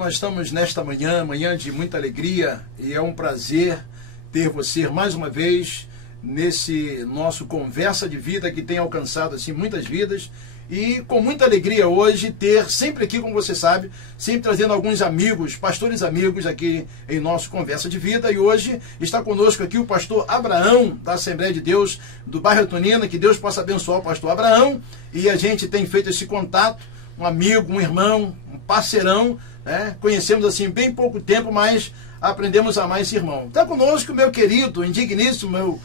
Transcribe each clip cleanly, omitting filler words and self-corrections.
nós estamos nesta manhã, manhã de muita alegria, e é um prazer ter você mais uma vez nesse nosso Conversa de Vida que tem alcançado assim muitas vidas, e com muita alegria hoje ter sempre aqui, como você sabe, sempre trazendo alguns amigos, pastores amigos aqui em nosso Conversa de Vida. E hoje está conosco aqui o pastor Abraão, da Assembleia de Deus do bairro Antonina. Que Deus possa abençoar o pastor Abraão, e a gente tem feito esse contato, um amigo, um irmão, um parceirão, né? Conhecemos assim bem pouco tempo, mas aprendemos a amar esse irmão. Está conosco meu querido, indigníssimo,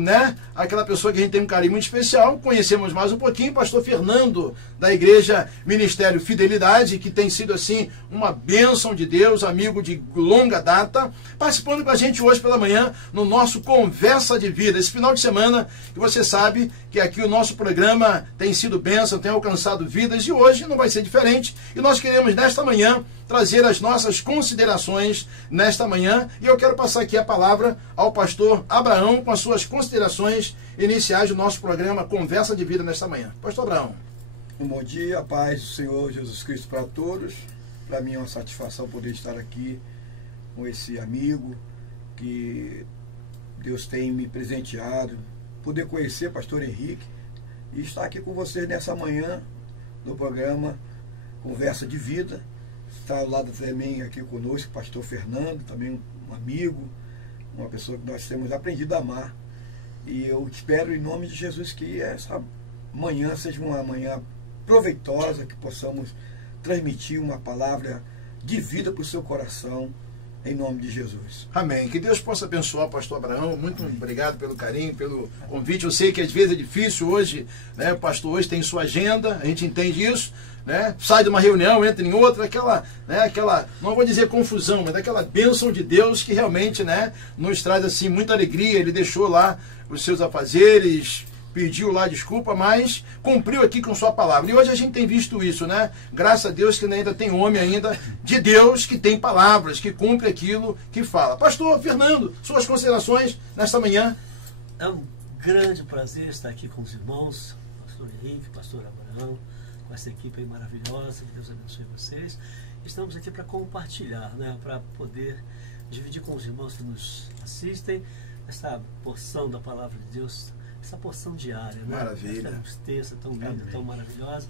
né? Aquela pessoa que a gente tem um carinho muito especial. Conhecemos mais um pouquinho, pastor Fernando, da Igreja Ministério Fidelidade, que tem sido assim uma bênção de Deus, amigo de longa data, participando com a gente hoje pela manhã no nosso Conversa de Vida. Esse final de semana, que você sabe que aqui o nosso programa tem sido bênção, tem alcançado vidas, e hoje não vai ser diferente. E nós queremos nesta manhã trazer as nossas considerações nesta manhã, e eu quero passar aqui a palavra ao pastor Abraão com as suas considerações iniciais do nosso programa Conversa de Vida nesta manhã. Pastor Abraão. Um bom dia, a paz do Senhor Jesus Cristo para todos. Para mim é uma satisfação poder estar aqui com esse amigo que Deus tem me presenteado, poder conhecer pastor Henrique e estar aqui com vocês nessa manhã no programa Conversa de Vida. Está ao lado também aqui conosco o pastor Fernando, também um amigo, uma pessoa que nós temos aprendido a amar. E eu espero em nome de Jesus que essa manhã seja uma manhã proveitosa, que possamos transmitir uma palavra de vida para o seu coração, em nome de Jesus. Amém. Que Deus possa abençoar o pastor Abraão. Muito obrigado pelo carinho, pelo convite. Eu sei que às vezes é difícil hoje, né? O pastor hoje tem sua agenda, a gente entende isso, né? Sai de uma reunião, entra em outra, aquela, não vou dizer confusão, mas aquela bênção de Deus que realmente, né, nos traz assim muita alegria. Ele deixou lá os seus afazeres, pediu lá desculpa, mas cumpriu aqui com sua palavra. E hoje a gente tem visto isso, né? Graças a Deus que ainda tem homem ainda de Deus que tem palavras, que cumpre aquilo que fala. Pastor Fernando, suas considerações nesta manhã. É um grande prazer estar aqui com os irmãos, pastor Henrique, pastor Abraão, com essa equipe aí maravilhosa, que Deus abençoe vocês. Estamos aqui para compartilhar, né? Para poder dividir com os irmãos que nos assistem essa porção da palavra de Deus, essa porção diária, né? Maravilha. Tão extensa, tão linda, tão maravilhosa,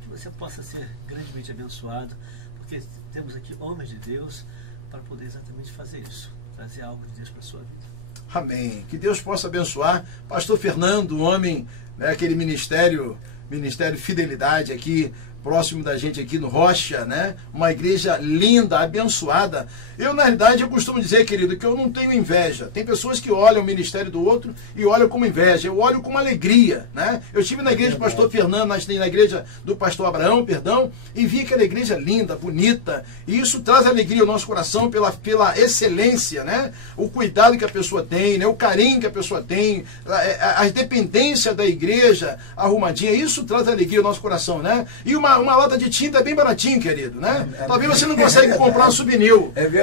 que você possa ser grandemente abençoado, porque temos aqui homens de Deus para poder exatamente fazer isso, trazer algo de Deus para a sua vida. Amém. Que Deus possa abençoar pastor Fernando, o homem, né, aquele Ministério Fidelidade aqui, próximo da gente aqui no Rocha, né? Uma igreja linda, abençoada. Eu, na realidade, eu costumo dizer, querido, que eu não tenho inveja. Tem pessoas que olham o ministério do outro e olham como inveja. Eu olho com alegria, né? Eu estive na igreja do pastor Fernando, na igreja do pastor Abraão, perdão, e vi aquela igreja linda, bonita, e isso traz alegria ao nosso coração pela excelência, né? O cuidado que a pessoa tem, né? O carinho que a pessoa tem, a dependência da igreja arrumadinha, isso traz alegria ao nosso coração, né? E uma lata de tinta é bem baratinho, querido, né? Talvez você não consegue comprar um souvenir,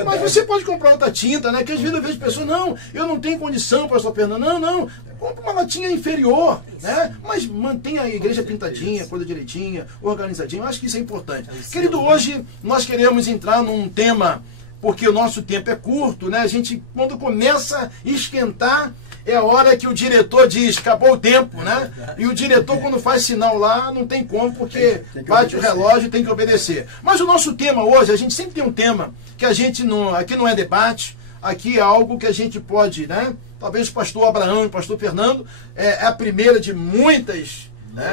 mas você pode comprar outra tinta, né? Que às vezes eu vejo pessoas, não, eu não tenho condição, pastor Fernando, não, compra uma latinha inferior, né? Mas mantenha a igreja pintadinha, coisa direitinha, organizadinha. Eu acho que isso é importante. Querido, hoje nós queremos entrar num tema, porque o nosso tempo é curto, né? A gente, quando começa a esquentar, é a hora que o diretor diz, acabou o tempo, né? E o diretor, quando faz sinal lá, não tem como, porque bate o relógio e tem que obedecer. Mas o nosso tema hoje, a gente sempre tem um tema que a gente não... Aqui não é debate, aqui é algo que a gente pode, né? Talvez o pastor Abraão e o pastor Fernando é a primeira de muitas...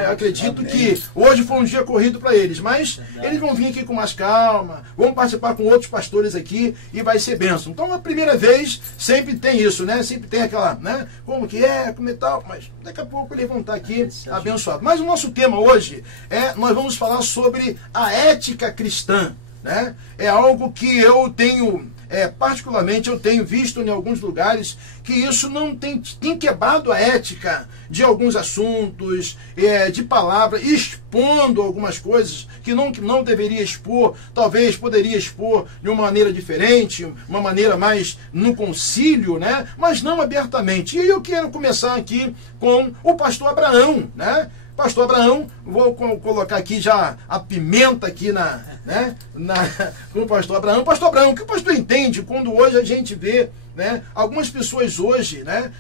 Eu acredito que hoje foi um dia corrido para eles, mas eles vão vir aqui com mais calma, vão participar com outros pastores aqui e vai ser bênção. Então, a primeira vez sempre tem isso, né? Sempre tem aquela, né? Como que é, como e tal, mas daqui a pouco eles vão estar aqui abençoados. Mas o nosso tema hoje nós vamos falar sobre a ética cristã, né? É algo que eu tenho... particularmente eu tenho visto em alguns lugares que isso não tem quebrado a ética de alguns assuntos, de palavra, expondo algumas coisas que não deveria expor, talvez poderia expor de uma maneira diferente, uma maneira mais no concílio, né? Mas não abertamente. E eu quero começar aqui com o pastor Abraão, né? Pastor Abraão, vou colocar aqui já a pimenta aqui né, com o pastor Abraão. Pastor Abraão, o que o pastor entende quando hoje a gente vê, né, algumas pessoas hoje, né,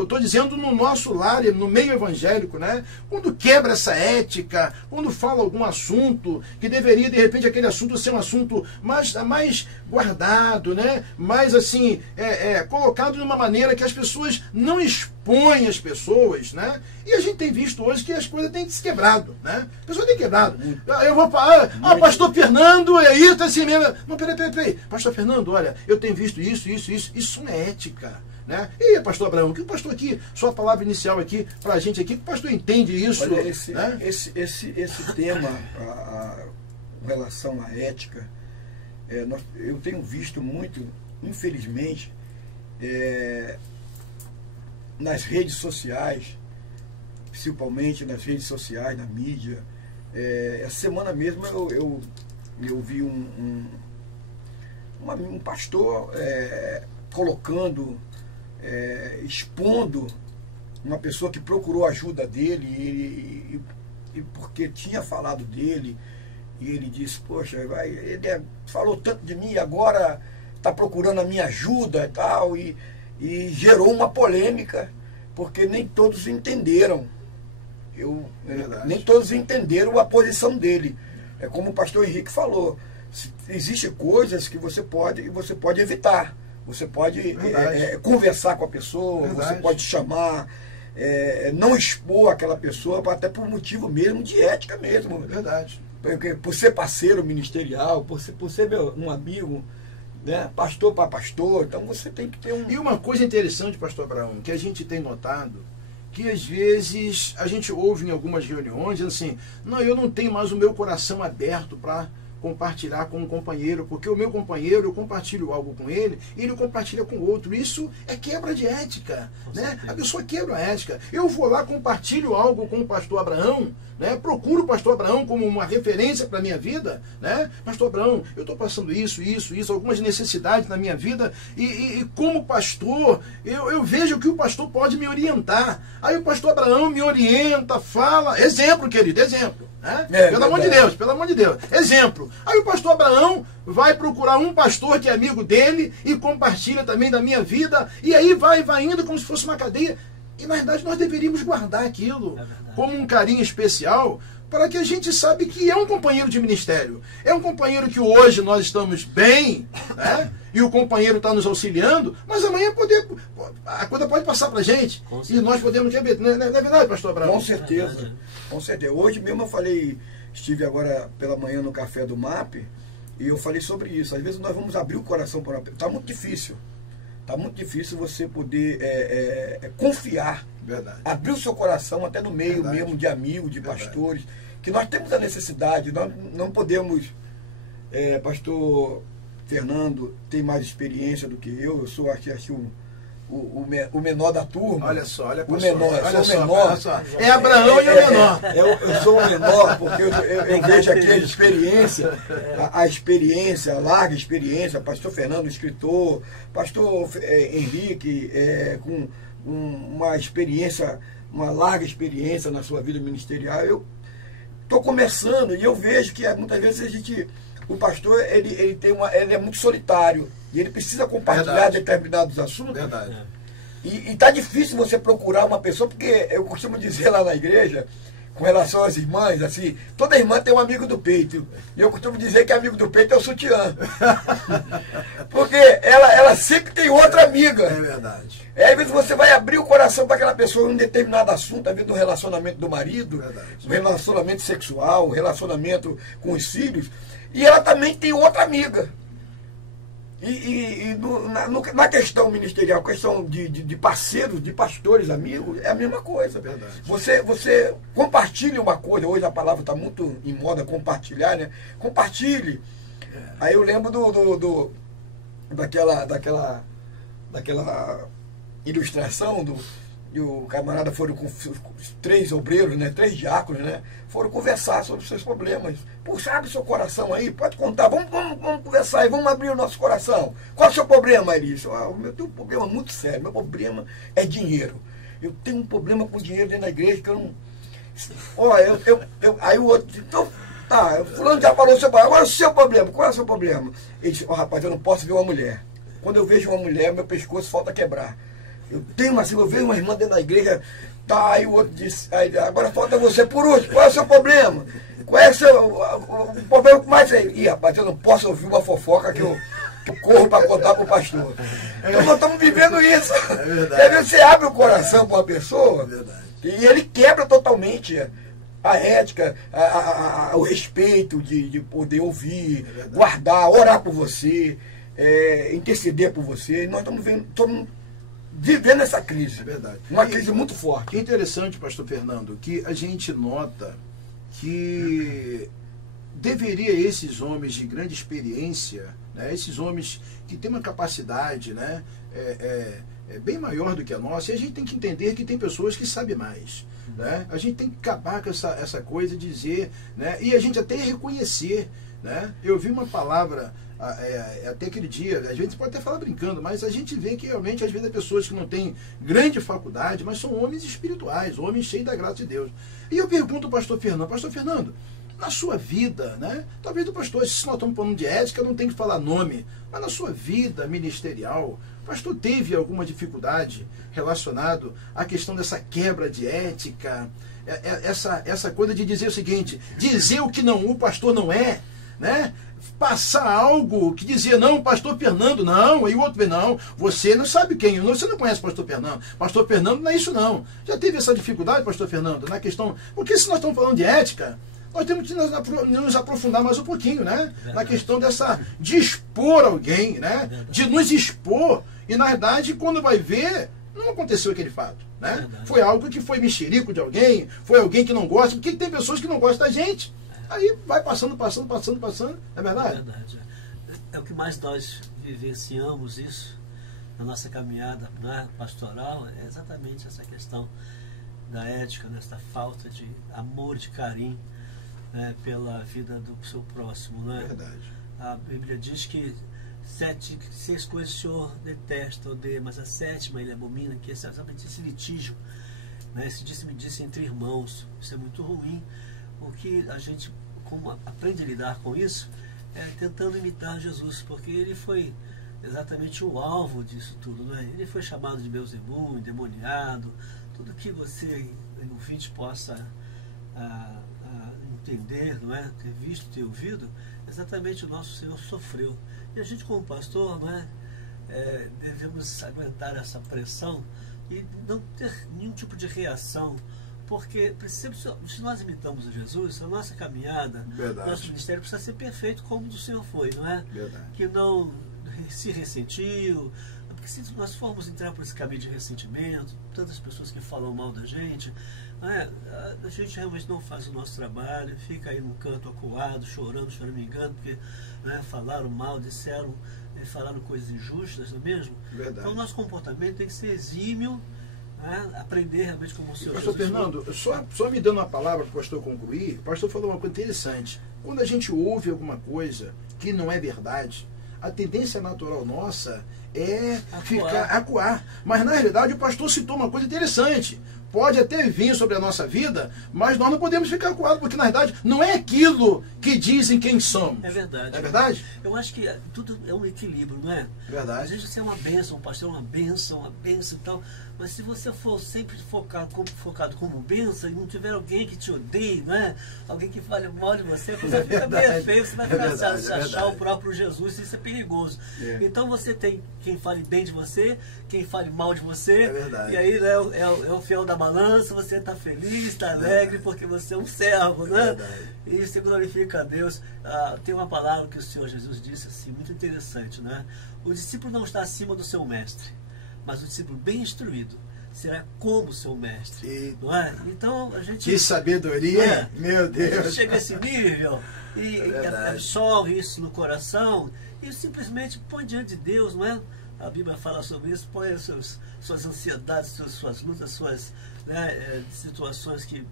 estou dizendo no nosso lar, no meio evangélico, né, quando quebra essa ética, quando fala algum assunto que deveria, de repente, aquele assunto ser um assunto mais guardado, né, mais assim, colocado de uma maneira que as pessoas não expõem as pessoas, né, e a gente tem visto hoje que as coisas têm se quebrado, né, a pessoa tem quebrado. Eu vou falar, pastor Fernando, é isso, assim mesmo. Não, peraí, pastor Fernando, olha, eu tenho visto isso não é ética, né? E pastor Abraão, o que o pastor aqui, sua palavra inicial aqui, pra gente aqui, o pastor entende isso? Olha, né? esse tema, com relação à ética, eu tenho visto muito, infelizmente, nas redes sociais, principalmente nas redes sociais, na mídia. Essa semana mesmo eu vi um pastor colocando, expondo uma pessoa que procurou ajuda dele e porque tinha falado dele, e ele disse, poxa, ele falou tanto de mim, agora está procurando a minha ajuda e tal, e gerou uma polêmica, porque nem todos entenderam. Nem todos entenderam a posição dele. É como o pastor Henrique falou, existem coisas que você pode evitar. Você pode conversar com a pessoa, você pode chamar, não expor aquela pessoa, até por motivo mesmo de ética mesmo. Verdade. Por ser parceiro ministerial, por ser um amigo, né, pastor para pastor, então você tem que ter um... E uma coisa interessante, pastor Abraão, que a gente tem notado, que às vezes a gente ouve em algumas reuniões assim, não, eu não tenho mais o meu coração aberto para compartilhar com um companheiro, porque o meu companheiro, eu compartilho algo com ele, e ele compartilha com o outro. Isso é quebra de ética, né? A pessoa quebra a ética. Eu vou lá, compartilho algo com o pastor Abraão, né? Procuro o pastor Abraão como uma referência para a minha vida, né? Pastor Abraão, eu estou passando isso, algumas necessidades na minha vida, e como pastor, eu vejo que o pastor pode me orientar. Aí o pastor Abraão me orienta, fala, exemplo, querido, exemplo. Né? Pelo amor de Deus. Exemplo. Aí o pastor Abraão vai procurar um pastor que é amigo dele e compartilha também da minha vida, e aí vai indo como se fosse uma cadeia. E na verdade nós deveríamos guardar aquilo como um carinho especial, para que a gente sabe que é um companheiro de ministério. É um companheiro que hoje nós estamos bem, né? E o companheiro está nos auxiliando, mas amanhã a coisa pode passar para a gente. E nós podemos... Não é verdade, pastor Abraão? Com certeza. Com certeza. Hoje mesmo estive agora pela manhã no café do MAP, e eu falei sobre isso. Às vezes nós vamos abrir o coração para uma pessoa. Está muito difícil. Está muito difícil você poder confiar. Verdade. Abrir o seu coração até no meio mesmo de amigos, de pastores, que nós temos a necessidade. Nós não podemos... pastor Fernando tem mais experiência do que eu sou, acho o menor da turma. Olha só, olha o menor. Olha só. É Abraão e o menor. Eu sou o menor, porque eu vejo aqui a experiência, a larga experiência, pastor Fernando, escritor, pastor Henrique, com uma experiência, uma larga experiência na sua vida ministerial. Eu estou começando e eu vejo que muitas vezes o pastor ele é muito solitário e ele precisa compartilhar determinados assuntos. Verdade. E está difícil você procurar uma pessoa, porque eu costumo dizer lá na igreja, com relação às irmãs, assim, toda irmã tem um amigo do peito. E eu costumo dizer que amigo do peito é o sutiã. Porque ela sempre tem outra amiga. É verdade. Às vezes você vai abrir o coração para aquela pessoa em um determinado assunto, às vezes no relacionamento do marido, no relacionamento sexual, relacionamento com os filhos, e ela também tem outra amiga. Na questão ministerial, questão de parceiros, de pastores, amigos, é a mesma coisa. Verdade. Você compartilha uma coisa, hoje a palavra está muito em moda, compartilhar, né? Compartilhe. Aí eu lembro daquela ilustração e o camarada foram com 3 obreiros, né, 3 diáconos, né, foram conversar sobre os seus problemas. Puxa, abre seu coração aí, pode contar, vamos conversar aí, vamos abrir o nosso coração. Qual é o seu problema, ele disse? Eu tenho um problema muito sério, meu problema é dinheiro. Eu tenho um problema com dinheiro dentro da igreja que eu não... Aí o outro disse, então Ah, fulano já falou o seu problema. Agora o seu problema, qual é o seu problema? Ele disse, rapaz, eu não posso ver uma mulher. Quando eu vejo uma mulher, meu pescoço falta quebrar. Eu vejo uma irmã dentro da igreja, tá, aí o outro disse, aí, agora falta você por último, qual é o seu problema? Qual é o problema mais aí? Ih, rapaz, eu não posso ouvir uma fofoca que eu corro para contar para o pastor. Então nós estamos vivendo isso. É verdade. Às vezes você abre o coração para uma pessoa, É verdade. e ele quebra totalmente a ética, o respeito de poder ouvir, guardar, orar por você, interceder por você. Nós estamos vivendo essa crise. É verdade. Uma crise muito forte. Que interessante, pastor Fernando, que a gente nota que deveria esses homens de grande experiência, né, esses homens que têm uma capacidade, né, bem maior do que a nossa, e a gente tem que entender que tem pessoas que sabem mais. Né? A gente tem que acabar com essa coisa de dizer, né, e a gente até reconhecer. Né? Eu vi uma palavra até aquele dia, a gente pode até falar brincando, mas a gente vê que realmente às vezes as pessoas que não têm grande faculdade, mas são homens espirituais, homens cheios da graça de Deus. E eu pergunto ao pastor Fernando, na sua vida, né? Talvez o pastor, se nós estamos falando de ética, não tem que falar nome, mas na sua vida ministerial, o pastor teve alguma dificuldade relacionado à questão dessa quebra de ética, essa coisa de dizer o seguinte, dizer o que não, o pastor não é, né? Passar algo que dizia, não, pastor Fernando, não, aí o outro vê, não, você não sabe quem, você não conhece pastor Fernando não é isso não. Já teve essa dificuldade, pastor Fernando, na questão, porque se nós estamos falando de ética, nós temos que nos aprofundar mais um pouquinho, né? Verdade. Na questão de expor alguém, né? Verdade. De nos expor, e na verdade, quando vai ver, não aconteceu aquele fato, né? Verdade. Foi algo que foi mexerico de alguém, foi alguém que não gosta, porque tem pessoas que não gostam da gente. Aí vai passando, não é verdade? É verdade. É o que mais nós vivenciamos isso na nossa caminhada, né, pastoral, é exatamente essa questão da ética, nessa falta de amor, de carinho, né, pela vida do seu próximo. Né? É verdade. A Bíblia diz que 6 coisas o Senhor detesta, odeia, mas a 7ª ele abomina, que é exatamente esse litígio, né, esse disse entre irmãos. Isso é muito ruim. O que a gente aprende a lidar com isso é tentando imitar Jesus, porque ele foi exatamente o alvo disso tudo, né? Ele foi chamado de Beelzebul, endemoniado, tudo que você, ouvinte, possa entender, não é? Ter visto, ter ouvido, exatamente o nosso Senhor sofreu. E a gente, como pastor, não é? Devemos aguentar essa pressão e não ter nenhum tipo de reação, porque se nós imitamos Jesus, a nossa caminhada, nosso ministério precisa ser perfeito como o do Senhor foi, não é? Verdade. Que não se ressentiu, porque se nós formos entrar por esse caminho de ressentimento, tantas pessoas que falam mal da gente, a gente realmente não faz o nosso trabalho, fica aí num canto acuado, chorando, choramingando, porque falaram mal, falaram coisas injustas, não é mesmo? Verdade. Então o nosso comportamento tem que ser exímio, aprender realmente como o Senhor Jesus. Pastor Fernando, só me dando uma palavra para o pastor concluir, o pastor falou uma coisa interessante. Quando a gente ouve alguma coisa que não é verdade, a tendência natural nossa é acuar. Mas na realidade o pastor citou uma coisa interessante. Pode até vir sobre a nossa vida, mas nós não podemos ficar acuados, porque na verdade não é aquilo que dizem quem somos. É verdade. É verdade? Eu acho que tudo é um equilíbrio, não é? Verdade. Às vezes você é uma bênção, um pastor é uma bênção e tal, mas se você for sempre focado como bênção e não tiver alguém que te odeie, não é? Alguém que fale mal de você, você fica meio feio, você vai ficar se achar o próprio Jesus, isso é perigoso. Então você tem quem fale bem de você, quem fale mal de você, e aí é o fiel da balança, você está feliz, está alegre, porque você é um servo, né? E isso glorifica a Deus. Tem uma palavra que o Senhor Jesus disse assim, muito interessante, né? O discípulo não está acima do seu mestre, mas o discípulo bem instruído será como seu mestre, não é? Então a gente... Que sabedoria, meu Deus! A gente chega a esse nível e absorve isso no coração e simplesmente põe diante de Deus, não é? A Bíblia fala sobre isso, põe as suas ansiedades, suas lutas, suas situações que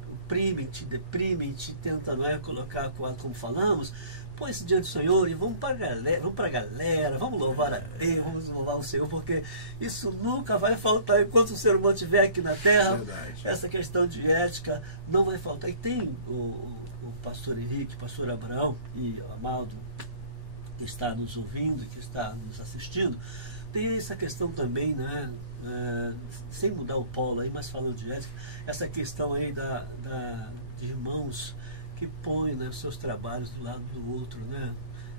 deprimem, te tentam, não é, colocar, como falamos, põe isso diante do Senhor e vamos para a galera, vamos louvar a Deus, vamos louvar o Senhor, porque isso nunca vai faltar enquanto o ser humano estiver aqui na Terra. Essa questão de ética não vai faltar. E tem o pastor Henrique, o pastor Abraão e o Amaldo, que está nos ouvindo, que está nos assistindo, tem essa questão também, né, sem mudar o polo aí, mas falando de ética, essa questão aí de irmãos que põem, né, os seus trabalhos do lado do outro, né?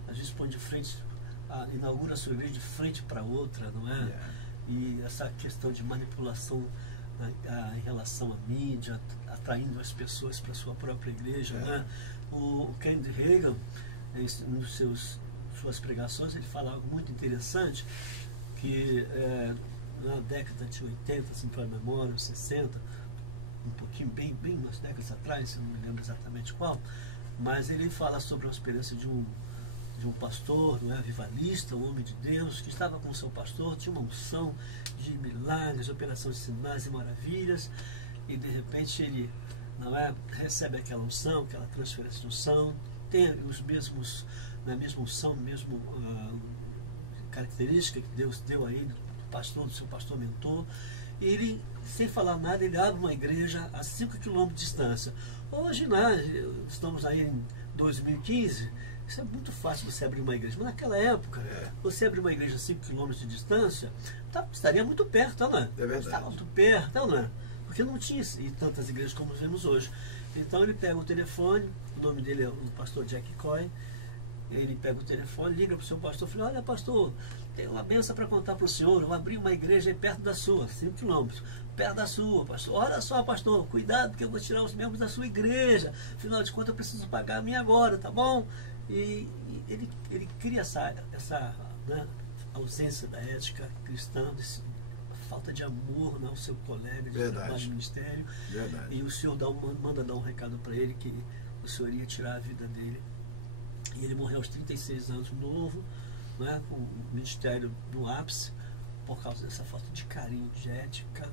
Às vezes põe de frente, inaugura a sua igreja de frente para outra, não é? Yeah. E essa questão de manipulação em relação à mídia, atraindo as pessoas para a sua própria igreja, né? O Kenneth Hagin, nos suas pregações, ele fala algo muito interessante, que na década de 80, assim, para a memória, 60, um pouquinho, bem umas décadas atrás, eu não me lembro exatamente qual, mas ele fala sobre a experiência de um pastor, não é, avivalista, um homem de Deus, que estava com o seu pastor, tinha uma unção de milagres, de operações de sinais e maravilhas, e de repente ele, não é, recebe aquela unção, aquela transferência de unção, tem os mesmos, na mesma unção, mesmo característica que Deus deu a ele, do seu pastor mentor, e ele, sem falar nada, ele abre uma igreja a 5 km de distância. Hoje, né, estamos aí em 2015, isso é muito fácil você abrir uma igreja, mas naquela época, você abrir uma igreja a 5 km de distância, estaria muito perto, não é? É verdade. Estava muito perto, não é? Porque não tinha tantas igrejas como vemos hoje. Então ele pega o telefone, o nome dele é o pastor Jack Coy, ele pega o telefone, liga para o seu pastor e fala: olha, pastor, tem uma benção para contar para o senhor, eu abri uma igreja aí perto da sua, 5 quilômetros, perto da sua, pastor. Olha só, pastor, cuidado, porque eu vou tirar os membros da sua igreja, afinal de contas eu preciso pagar a minha agora, tá bom? E ele cria essa né, ausência da ética cristã, falta de amor, né, ao seu colega de trabalho de ministério. Verdade. E o senhor manda dar um recado para ele que o senhor iria tirar a vida dele. E ele morreu aos 36 anos, novo, né, com o ministério no ápice, por causa dessa falta de carinho, de ética,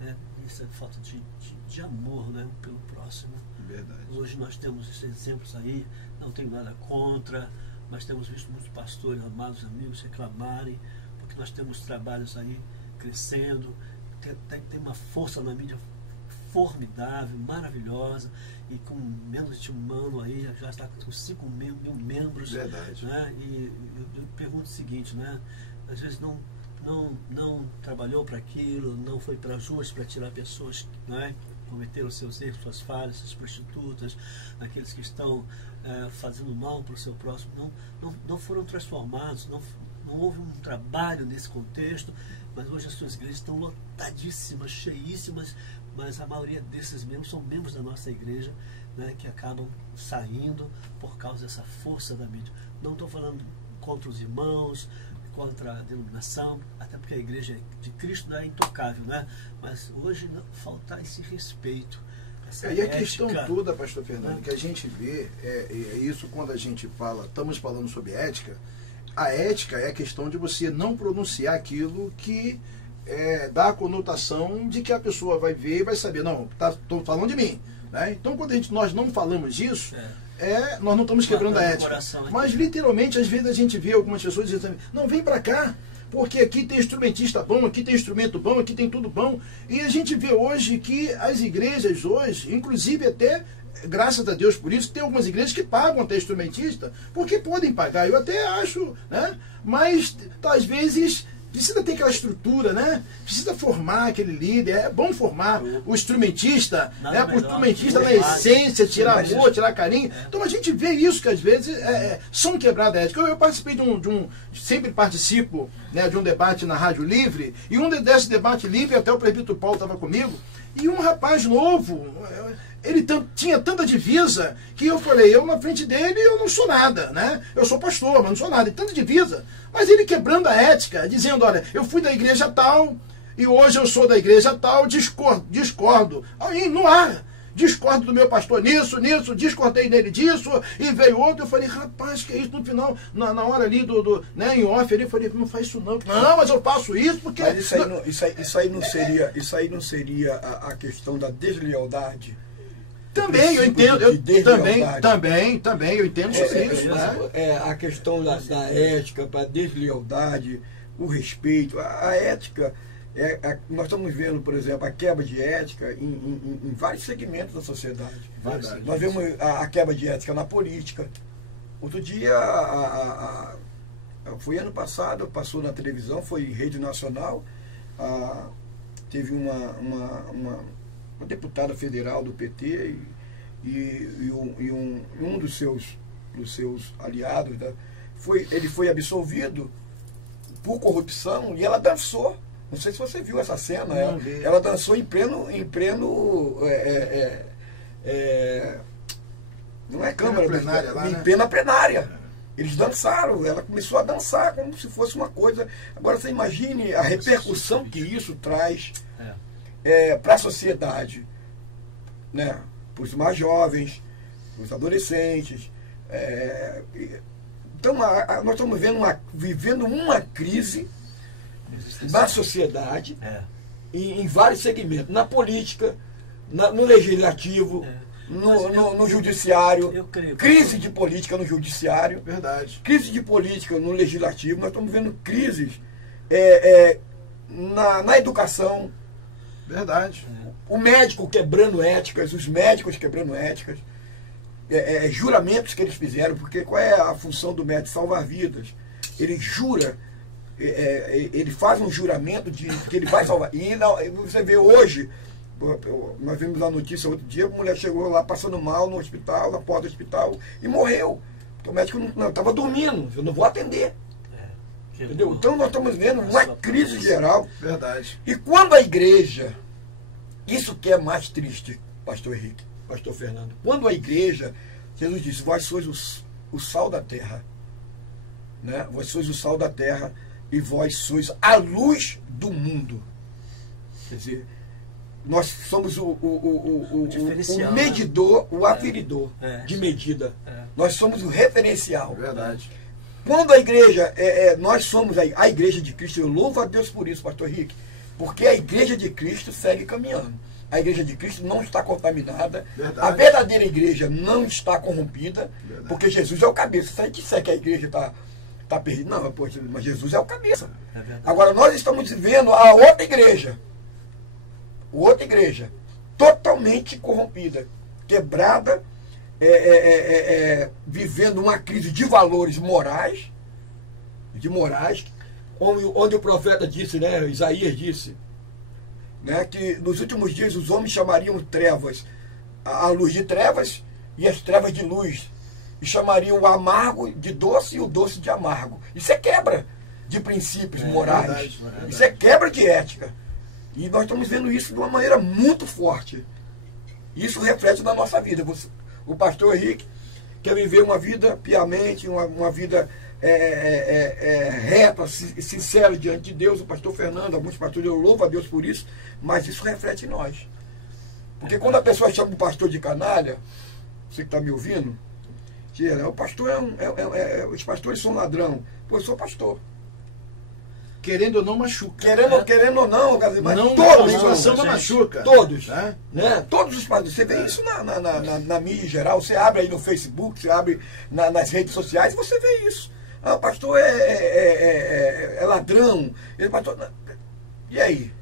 né, essa falta de amor, né, pelo próximo. Verdade. Hoje nós temos esses exemplos aí, não tenho nada contra, mas temos visto muitos pastores, amados amigos, reclamarem, porque nós temos trabalhos aí crescendo, tem uma força na mídia formidável, maravilhosa, e com menos de um ano aí, já está com 5 mil membros. Verdade. Né? E eu pergunto o seguinte, né? Às vezes não trabalhou para aquilo, não foi para as ruas para tirar pessoas, né, que cometeram seus erros, suas falhas, suas prostitutas, aqueles que estão fazendo mal para o seu próximo, não foram transformados, não houve um trabalho nesse contexto, mas hoje as suas igrejas estão lotadíssimas, cheíssimas, mas a maioria desses membros são membros da nossa igreja, né, que acabam saindo por causa dessa força da mídia. Não estou falando contra os irmãos, contra a denominação, até porque a igreja de Cristo não é intocável, né? Mas hoje falta esse respeito. E a questão toda, pastor Fernando, que a gente vê, é isso quando a gente fala, estamos falando sobre ética, a ética é a questão de você não pronunciar aquilo que dá a conotação de que a pessoa vai ver e vai saber, não, estou falando de mim. Né? Então, quando nós não falamos disso, nós não estamos quebrando a ética. Mas, literalmente, às vezes a gente vê algumas pessoas dizendo, não, vem para cá, porque aqui tem instrumentista bom, aqui tem instrumento bom, aqui tem tudo bom. E a gente vê hoje que as igrejas hoje, inclusive até, graças a Deus por isso, tem algumas igrejas que pagam até instrumentista, porque podem pagar, eu até acho, né? Mas, às vezes, precisa ter aquela estrutura, né? Precisa formar aquele líder, é bom formar o instrumentista, né? O instrumentista na essência, tirar amor, tirar carinho. Então a gente vê isso que às vezes são quebradas ética. Eu participei sempre participo, né, de um debate na Rádio Livre, e desse debate livre, até o presbítero Paulo estava comigo, e um rapaz novo, ele tinha tanta divisa que eu falei, eu na frente dele eu não sou nada, né? Eu sou pastor, mas não sou nada, e tanta divisa. Mas ele quebrando a ética, dizendo, olha, eu fui da igreja tal, e hoje eu sou da igreja tal, discordo. Aí, no ar, discordo do meu pastor nisso, discordei dele disso, e veio outro, eu falei, rapaz, que é isso? No final, na hora ali né, em off, eu falei, não faz isso não. Não, mas eu faço isso porque... Mas isso aí não seria a questão da deslealdade? Também, eu entendo, também, eu entendo sobre isso. Né? A questão da ética, para deslealdade, o respeito, a ética, Nós estamos vendo, por exemplo, a quebra de ética em vários segmentos da sociedade. Nós vemos a quebra de ética na política. Outro dia, foi ano passado, passou na televisão, foi em rede nacional, teve uma deputada federal do PT e um dos seus aliados, né, ele foi absolvido por corrupção e ela dançou. Não sei se você viu essa cena. Ela dançou em pleno não é câmara, plenária, lá, em plena plenária. Eles dançaram, ela começou a dançar como se fosse uma coisa. Agora você imagine a repercussão que isso traz para a sociedade, né? Para os mais jovens, para os adolescentes. Então nós estamos vivendo uma crise na sociedade, em vários segmentos, na política, no legislativo, no judiciário, crise de política no judiciário, verdade, crise de política no legislativo, nós estamos vendo crises na educação, verdade, o médico quebrando éticas, os médicos quebrando éticas, juramentos que eles fizeram, porque qual é a função do médico? Salvar vidas. Ele jura, ele faz um juramento de que ele vai salvar. E você vê hoje, nós vimos a notícia outro dia, a mulher chegou lá passando mal no hospital, na porta do hospital, e morreu. Porque o médico não estava dormindo, eu não vou atender. Entendeu? Então nós estamos vendo uma crise geral. Verdade. E quando a igreja, isso que é mais triste, pastor Henrique, pastor Fernando, quando a igreja, Jesus disse, vós sois o sal da terra, né? Vós sois o sal da terra e vós sois a luz do mundo. Quer dizer, nós somos o medidor, o aferidor de medida. Nós somos o referencial. Verdade. Quando a igreja, nós somos a igreja de Cristo, eu louvo a Deus por isso, pastor Henrique, porque a igreja de Cristo segue caminhando. A igreja de Cristo não está contaminada. Verdade. A verdadeira igreja não está corrompida. Verdade. Porque Jesus é o cabeça. Se a gente disser que a igreja está perdida, não, poxa, mas Jesus é o cabeça. Agora nós estamos vivendo a outra igreja. Outra igreja. Totalmente corrompida. Quebrada. Vivendo uma crise de valores morais. Onde o profeta disse, né, Isaías disse, né, que nos últimos dias os homens chamariam trevas, a luz de trevas e as trevas de luz, e chamariam o amargo de doce e o doce de amargo. Isso é quebra de princípios morais, verdade. Isso é quebra de ética, e nós estamos vendo isso de uma maneira muito forte. Isso reflete na nossa vida. O pastor Henrique quer viver uma vida piamente, uma vida reta, sincera diante de Deus. O pastor Fernando, alguns pastores, eu louvo a Deus por isso, mas isso reflete em nós. Porque quando a pessoa chama o pastor de canalha, você que está me ouvindo, o pastor os pastores são ladrão. Pô, eu sou pastor. Querendo ou não, machuca. Querendo ou não, mas não, todos machuca. Todos. Né? Todos os pastores. Você vê isso na mídia em geral. Você abre aí no Facebook, você abre nas redes sociais, você vê isso. O pastor é ladrão. E aí?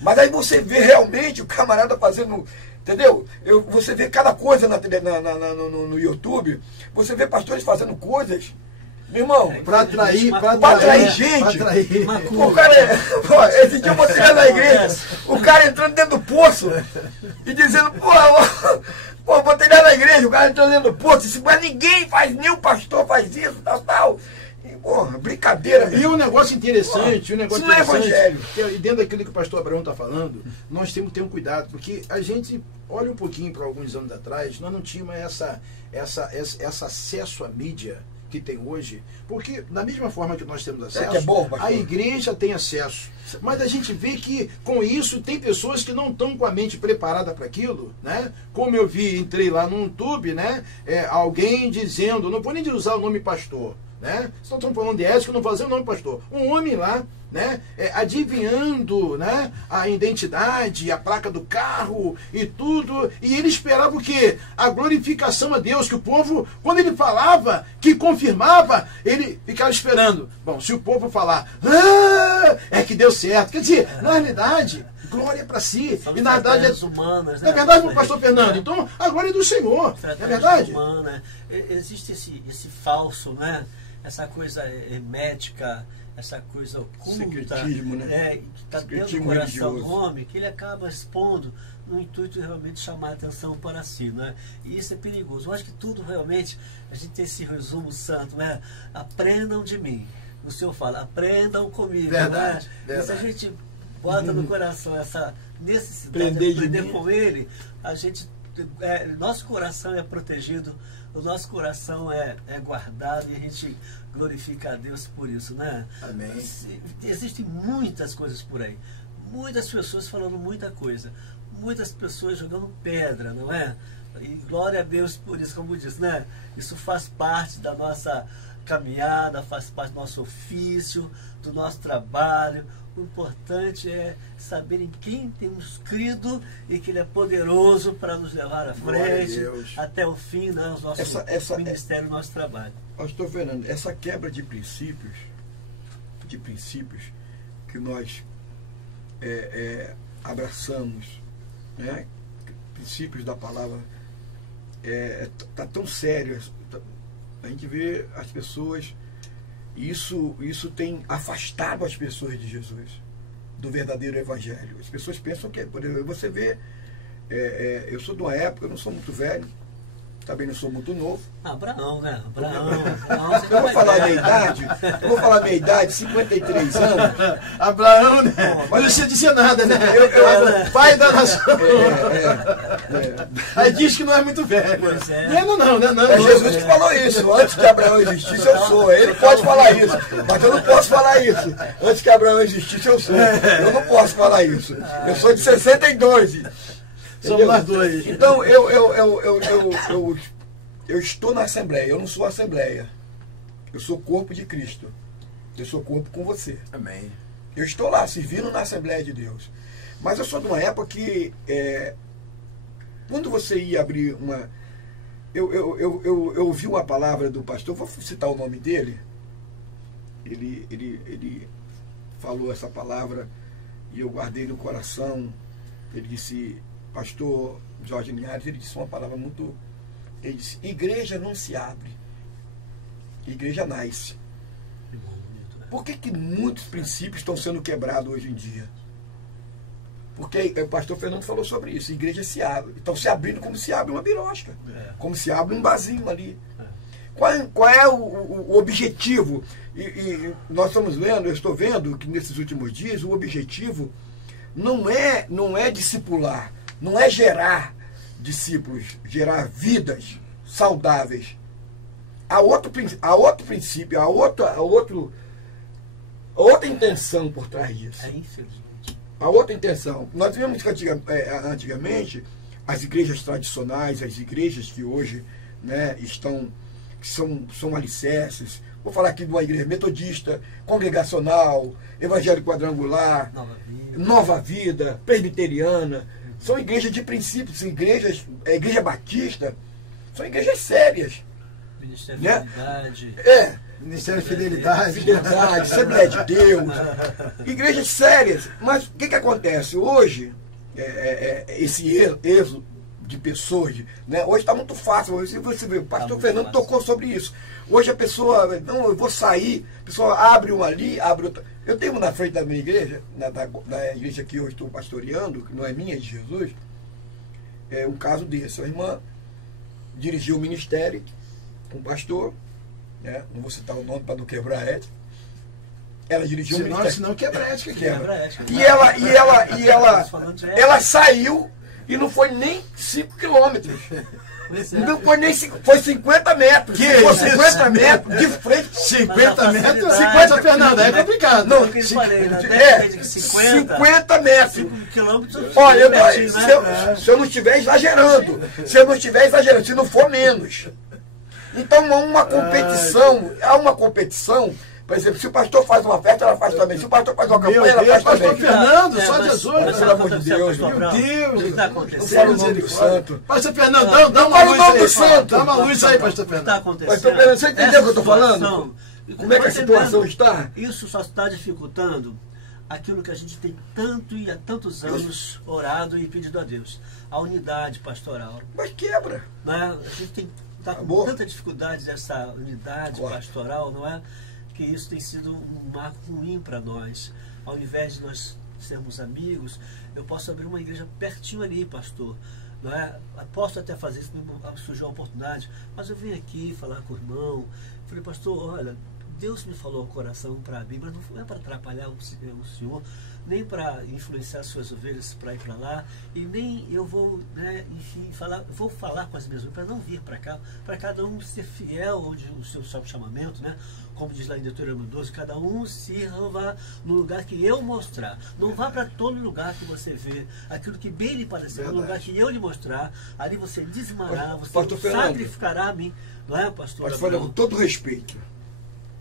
Mas aí você vê realmente o camarada fazendo... Entendeu? Você vê cada coisa no YouTube. Você vê pastores fazendo coisas... Meu irmão, pra atrair gente. Pra atrair. O cara, esse dia eu botei na igreja, o cara entrando dentro do poço e dizendo, botei na igreja, o cara entrando dentro do poço, mas ninguém faz, nem o pastor faz isso, tal. E, brincadeira. E um negócio interessante, isso não é evangelho. E dentro daquilo que o pastor Abraão está falando, nós temos que ter um cuidado, porque a gente olha um pouquinho para alguns anos atrás, nós não tínhamos esse acesso à mídia que tem hoje, porque da mesma forma que nós temos acesso, a igreja tem acesso, mas a gente vê que com isso tem pessoas que não estão com a mente preparada para aquilo, né? Como eu entrei lá no YouTube, né? Alguém dizendo, não vou nem usar o nome pastor, né? Estão falando de ética, não vou dizer o nome, pastor. Um homem lá, né, adivinhando, né, a identidade, a placa do carro e tudo, e ele esperava o quê? A glorificação a Deus, que o povo, quando ele falava, que confirmava, ele ficava esperando. Bom, se o povo falar, é que deu certo, quer dizer, na realidade, glória para si. São e na verdade humanas, né? É verdade, pastor Fernando. Então, a glória é do Senhor. É verdade? Humana. Existe esse falso, né? Essa coisa hermética, essa coisa oculta, secretismo, né? Que está dentro do coração do homem, que ele acaba expondo no intuito de realmente chamar a atenção para si, né? E isso é perigoso. Eu acho que tudo realmente, a gente tem esse resumo santo, né? Aprendam de mim. O Senhor fala, aprendam comigo, verdade, né? verdade. E se a gente bota no coração essa necessidade de aprender com ele, a gente, nosso coração é protegido, o nosso coração é guardado e a gente glorifica a Deus por isso, né? Amém. Existem muitas coisas por aí, muitas pessoas falando muita coisa, muitas pessoas jogando pedra, não é? E glória a Deus por isso, como diz, né? Isso faz parte da nossa caminhada, faz parte do nosso ofício, do nosso trabalho. O importante é saber em quem temos crido e que Ele é poderoso para nos levar à frente, até o fim, né, o nosso ministério, o nosso trabalho. Pastor Fernando, essa quebra de princípios que nós abraçamos, né, princípios da palavra, está tão sério. A gente vê as pessoas... Isso tem afastado as pessoas de Jesus, do verdadeiro evangelho. As pessoas pensam que, por exemplo, você vê, eu sou de uma época, eu não sou muito velho, também não sou muito novo. Abraão, né? Eu vou falar a minha idade, 53 anos. Abraão, né? Não precisa dizer nada, né? Pai da nação. Aí diz que não é muito velho. Pois é. Não. É Jesus que falou isso. Antes que Abraão existisse, eu sou. Ele pode falar isso. Mas eu não posso falar isso. Antes que Abraão existisse, eu sou. Eu não posso falar isso. Eu sou de 62. Somos nós dois. Então, eu estou na Assembleia, eu não sou Assembleia. Eu sou corpo de Cristo. Eu sou corpo com você. Amém. Eu estou lá, servindo na Assembleia de Deus. Mas eu sou de uma época que, quando você ia abrir uma... Eu ouvi uma palavra do pastor, vou citar o nome dele. Ele falou essa palavra e eu guardei no coração. Ele disse... Pastor Jorge Linhares, ele disse uma palavra muito... Ele disse, igreja não se abre, igreja nasce. Por que muitos princípios estão sendo quebrados hoje em dia? Porque o pastor Fernando falou sobre isso, igreja se abre, estão se abrindo como se abre uma birosca, como se abre um barzinho ali. Qual é o objetivo? E nós estamos vendo, eu estou vendo que nesses últimos dias o objetivo não é discipular, não é gerar discípulos, gerar vidas saudáveis. Há outro princípio, há outra intenção por trás disso. Infelizmente. Há outra intenção. Nós vemos que antigamente as igrejas tradicionais, as igrejas que hoje, né, são alicerces. Vou falar aqui de uma igreja metodista, congregacional, evangélico quadrangular, Nova Vida, presbiteriana. São igrejas de princípios, a igreja batista, são igrejas sérias. Ministério né? Fidelidade. Ministério Fidelidade. Assembleia de Deus. Igrejas sérias. Mas o que acontece? Hoje, esse êxodo de pessoas, né? Hoje está muito fácil. Você vê, o pastor Fernando tocou sobre isso. Hoje a pessoa, não, eu vou sair, a pessoa abre uma ali, abre outra. Eu tenho na frente da minha igreja, na igreja que eu estou pastoreando, que não é minha, é de Jesus, um caso desse. A irmã dirigiu o ministério com o pastor, né? Não vou citar o nome para não quebrar a ética. Ela dirigiu o ministério. Senão quebra a ética. E ela saiu e não foi nem 5 quilômetros. Não foi nem foi 50 metros. Foi 50 metros de frente. 50 metros? 50, Fernanda, é complicado. Não, que eu falei, 50 metros. 5 quilômetros. Olha, se eu não estiver exagerando, se não for menos. Então, uma competição, há uma competição. Por exemplo, se o pastor faz uma festa, ela faz também. Se o pastor faz uma campanha, ela faz também. Pastor Fernando, só Jesus. Pelo amor de Deus, meu Deus. O que está Não acontecendo? fala o nome do santo. Pastor Fernando, dá uma luz aí. santo. Dá uma luz aí, pastor O que está Fernando. acontecendo? Pastor Fernando, você entendeu o que eu estou falando? Situação- Como é que a situação está? Isso só está dificultando aquilo que a gente tem tanto e há tantos anos orado e pedido a Deus. A unidade pastoral. Mas quebra. Né? A gente está com Acabou. tanta dificuldade dessa unidade Claro. pastoral, não é? Que isso tem sido um marco ruim para nós. Ao invés de nós sermos amigos, eu posso abrir uma igreja pertinho ali, pastor. Não é? Posso até fazer isso, surgiu a oportunidade, mas eu vim aqui falar com o irmão. Falei, pastor, olha, Deus me falou ao coração para abrir, mas não é para atrapalhar o senhor, nem para influenciar as suas ovelhas para ir para lá, e nem eu vou, né, enfim, vou falar com as minhas ovelhas para não vir para cá, para cada um ser fiel onde o seu chamamento, né? Como diz lá em Deuteronômio 12, cada um sirva no lugar que eu mostrar. Não vá para todo lugar que você vê aquilo que bem lhe parecer, no lugar que eu lhe mostrar, ali você dizimará, você Pastor Fernando, sacrificará a mim, não é, pastor? Mas falando com todo respeito,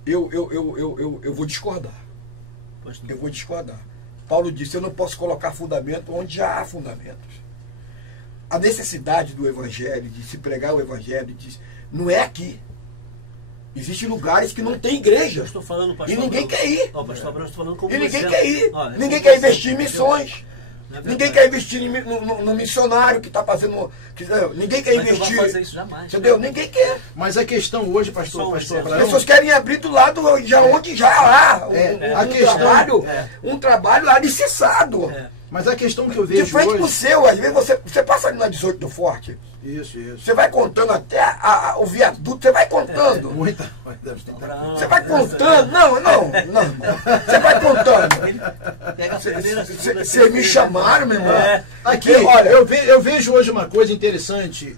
eu vou discordar. Pastor. Eu vou discordar. Paulo disse, eu não posso colocar fundamento onde já há fundamentos. A necessidade do evangelho, de se pregar o evangelho, não é aqui. Existem lugares que não tem igreja. Eu estou falando, pastor E ninguém Abrão. quer ir. Ó, pastor Abrão, estou falando como E ninguém exemplo. quer ir. Ó, Ninguém como quer exemplo, investir em entendeu? missões. Não é Ninguém verdade. quer investir no missionário que está fazendo. Ninguém quer Mas não investir. vai fazer isso jamais. Entendeu? Ninguém quer. Mas a questão hoje, Só pastor um pastor exemplo. As Abraão, pessoas querem abrir do lado já onde já há a questão- um trabalho alicerçado. mas a questão que eu De vejo frente pro hoje... seu, às vezes você passa ali na 18 do Forte, Isso. você vai contando até o viaduto, você vai contando. Muita... Abraão, Você vai contando. Não. Você vai contando. Pega a primeira, segunda, Vocês me chamaram, meu irmão. Aqui, olha, eu vejo hoje uma coisa interessante,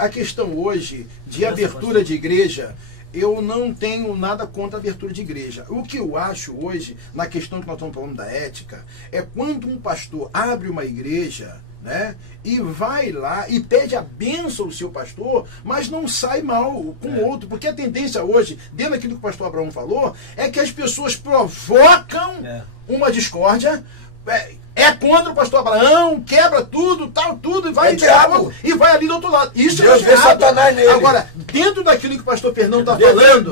a questão hoje de abertura de igreja. Eu não tenho nada contra a abertura de igreja. O que eu acho hoje, na questão que nós estamos falando da ética, é quando um pastor abre uma igreja, né, e vai lá e pede a bênção ao seu pastor, mas não sai mal com o outro, porque a tendência hoje, dentro daquilo que o pastor Abraão falou, é que as pessoas provocam uma discórdia, é contra o pastor Abraão, quebra tudo, tudo, e vai, diabo. e vai ali do outro lado. Isso Deus é vê errado. Satanás nele. Agora, dentro daquilo que o pastor Fernando está falando,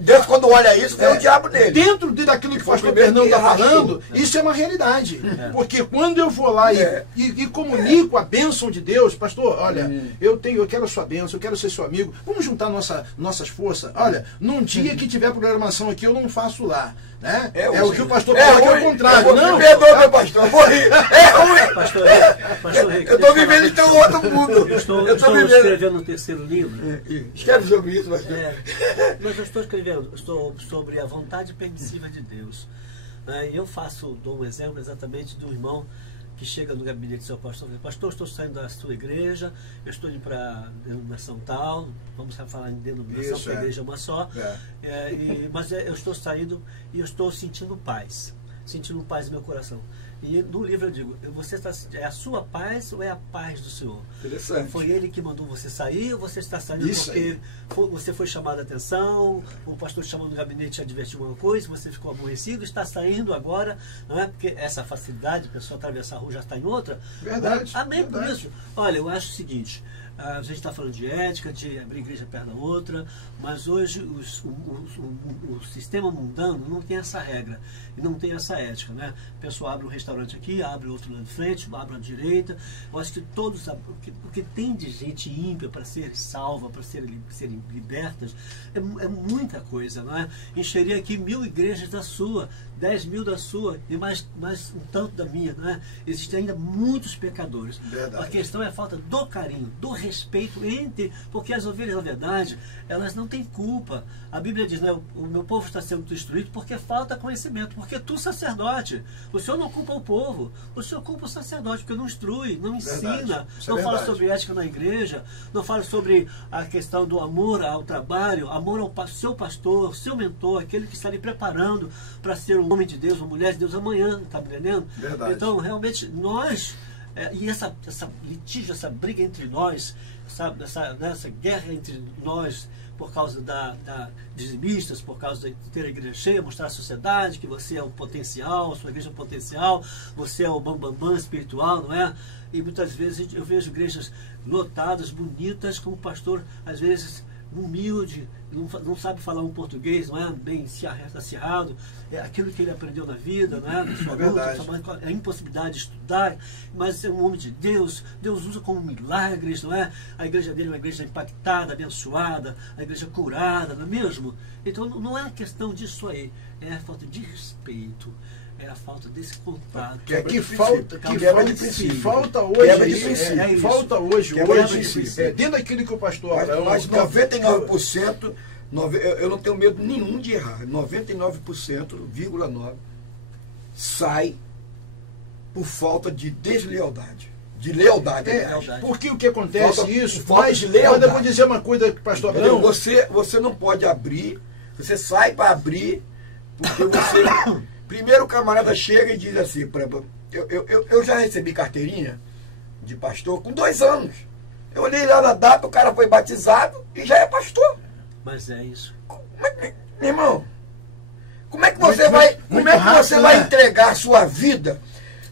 Deus, quando olha isso, vê o diabo nele. dentro daquilo que o pastor Fernando está falando, isso é uma realidade. Porque quando eu vou lá e comunico a bênção de Deus, pastor, olha, eu quero a sua bênção, eu quero ser seu amigo, vamos juntar nossas forças. Olha, num dia que tiver programação aqui, eu não faço lá. Né? É o que o pastor fala, que é o contrário. Não, me perdoa, meu pastor, eu vou rir. É ruim. Pastor Rick, Eu estou vivendo em um outro mundo. Eu estou vivendo. escrevendo um terceiro livro. Escreve sobre isso, pastor. Mas eu estou escrevendo sobre a vontade permissiva de Deus. Eu dou um exemplo exatamente do irmão que chega no gabinete do seu pastor e diz, pastor, estou saindo da sua igreja, eu estou indo para a denominação tal, vamos falar em denominação, porque a igreja é uma só, mas eu estou saindo e eu estou sentindo paz no meu coração. E no livro eu digo, é a sua paz ou é a paz do Senhor? Interessante. Foi ele que mandou você sair ou você está saindo Isso porque você foi chamado a atenção, o pastor te chamou no gabinete e advertiu uma coisa, você ficou aborrecido, está saindo agora, não é? Porque essa facilidade, a pessoa atravessar a rua já está em outra. Verdade. Amém verdade. por isso. Olha, eu acho o seguinte, a gente está falando de ética, de abrir igreja perto da outra, mas hoje o sistema mundano não tem essa regra e não tem essa ética, né? A pessoa abre um restaurante aqui, abre outro lá de frente, abre à direita. Eu acho que todos, o que tem de gente ímpia para ser salva, para serem libertas, é muita coisa, não é? Encheria aqui 1000 igrejas da sua, 10.000 da sua e mais um tanto da minha, não é? Existem ainda muitos pecadores. Verdade. A questão é a falta do carinho, do respeito porque as ovelhas, na verdade, elas não têm culpa. A Bíblia diz, né, o meu povo está sendo destruído porque falta conhecimento, porque tu, sacerdote, o Senhor não culpa o povo, o Senhor culpa o sacerdote, porque não instrui, não ensina, não fala sobre ética na igreja, não fala sobre a questão do amor ao trabalho, amor ao seu pastor, seu mentor, aquele que está ali preparando para ser um homem de Deus, uma mulher de Deus amanhã, está me entendendo? Verdade. Então, realmente, nós E essa litígio, essa briga entre nós, essa guerra entre nós, por causa dizimistas, por causa de ter a igreja cheia, mostrar à sociedade que você é o potencial, a sua igreja é o potencial, você é o bambambam espiritual, não é? E muitas vezes eu vejo igrejas lotadas, bonitas, com o pastor, às vezes, humilde, não sabe falar um português, não é bem acirrado, é aquilo que ele aprendeu na vida, não é? Na sua luta, a impossibilidade de estudar, mas é um homem de Deus, Deus usa como milagres, não é? A igreja dele é uma igreja impactada, abençoada, a igreja curada, não é mesmo? Então não é a questão disso aí, é a falta de respeito, é a falta desse contato. Falta hoje, dentro daquilo que o pastor Abraão... Mas 99%, eu não tenho medo nenhum de errar, 99,9% sai por falta de deslealdade. De lealdade. Porque o que acontece falta de lealdade. Mas eu vou dizer uma coisa, pastor Abraão... Você não pode abrir, você sai para abrir, porque você... Primeiro o camarada chega e diz assim, eu já recebi carteirinha de pastor com 2 anos. Eu olhei lá na data, o cara foi batizado e já é pastor. Mas é isso. Meu irmão, como é que você vai entregar a sua vida?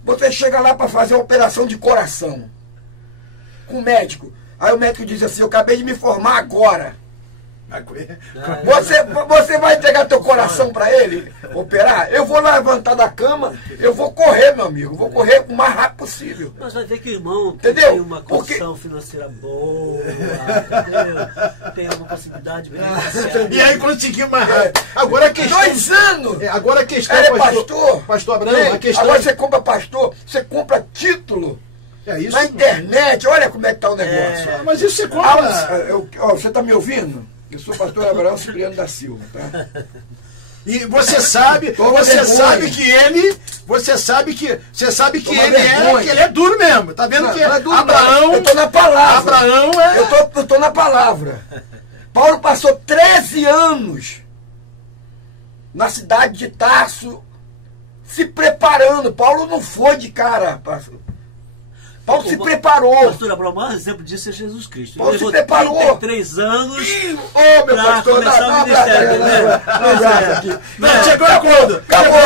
Você chega lá para fazer uma operação de coração com o médico. Aí o médico diz assim, eu acabei de me formar agora. Você vai entregar teu coração para ele operar? Eu vou levantar da cama, eu vou correr, meu amigo. Vou correr o mais rápido possível. Mas vai ver que o irmão entendeu? Tem uma condição financeira boa, entendeu? Tem uma possibilidade de beneficiar. E aí conseguiu mais rápido. Agora a questão... 2 anos! Agora a questão, pastor Abraão, a questão... Agora você compra pastor, você compra título. Isso, na internet, olha como é que está o negócio. Mas isso você compra... Você está me ouvindo? Eu sou o pastor Abraão Cipriano da Silva, tá? E você sabe que ele é duro mesmo. Tá vendo que Abraão... Eu tô na palavra. Abraão eu tô na palavra. Paulo passou 13 anos na cidade de Tarso se preparando. Paulo não foi de cara, pastor. Paulo se preparou. Pastor Abraão, o maior exemplo disso é Jesus Cristo. Paulo se preparou. 33 anos meu pastor, começar o ministério. Não, chegou a quando? Acabou.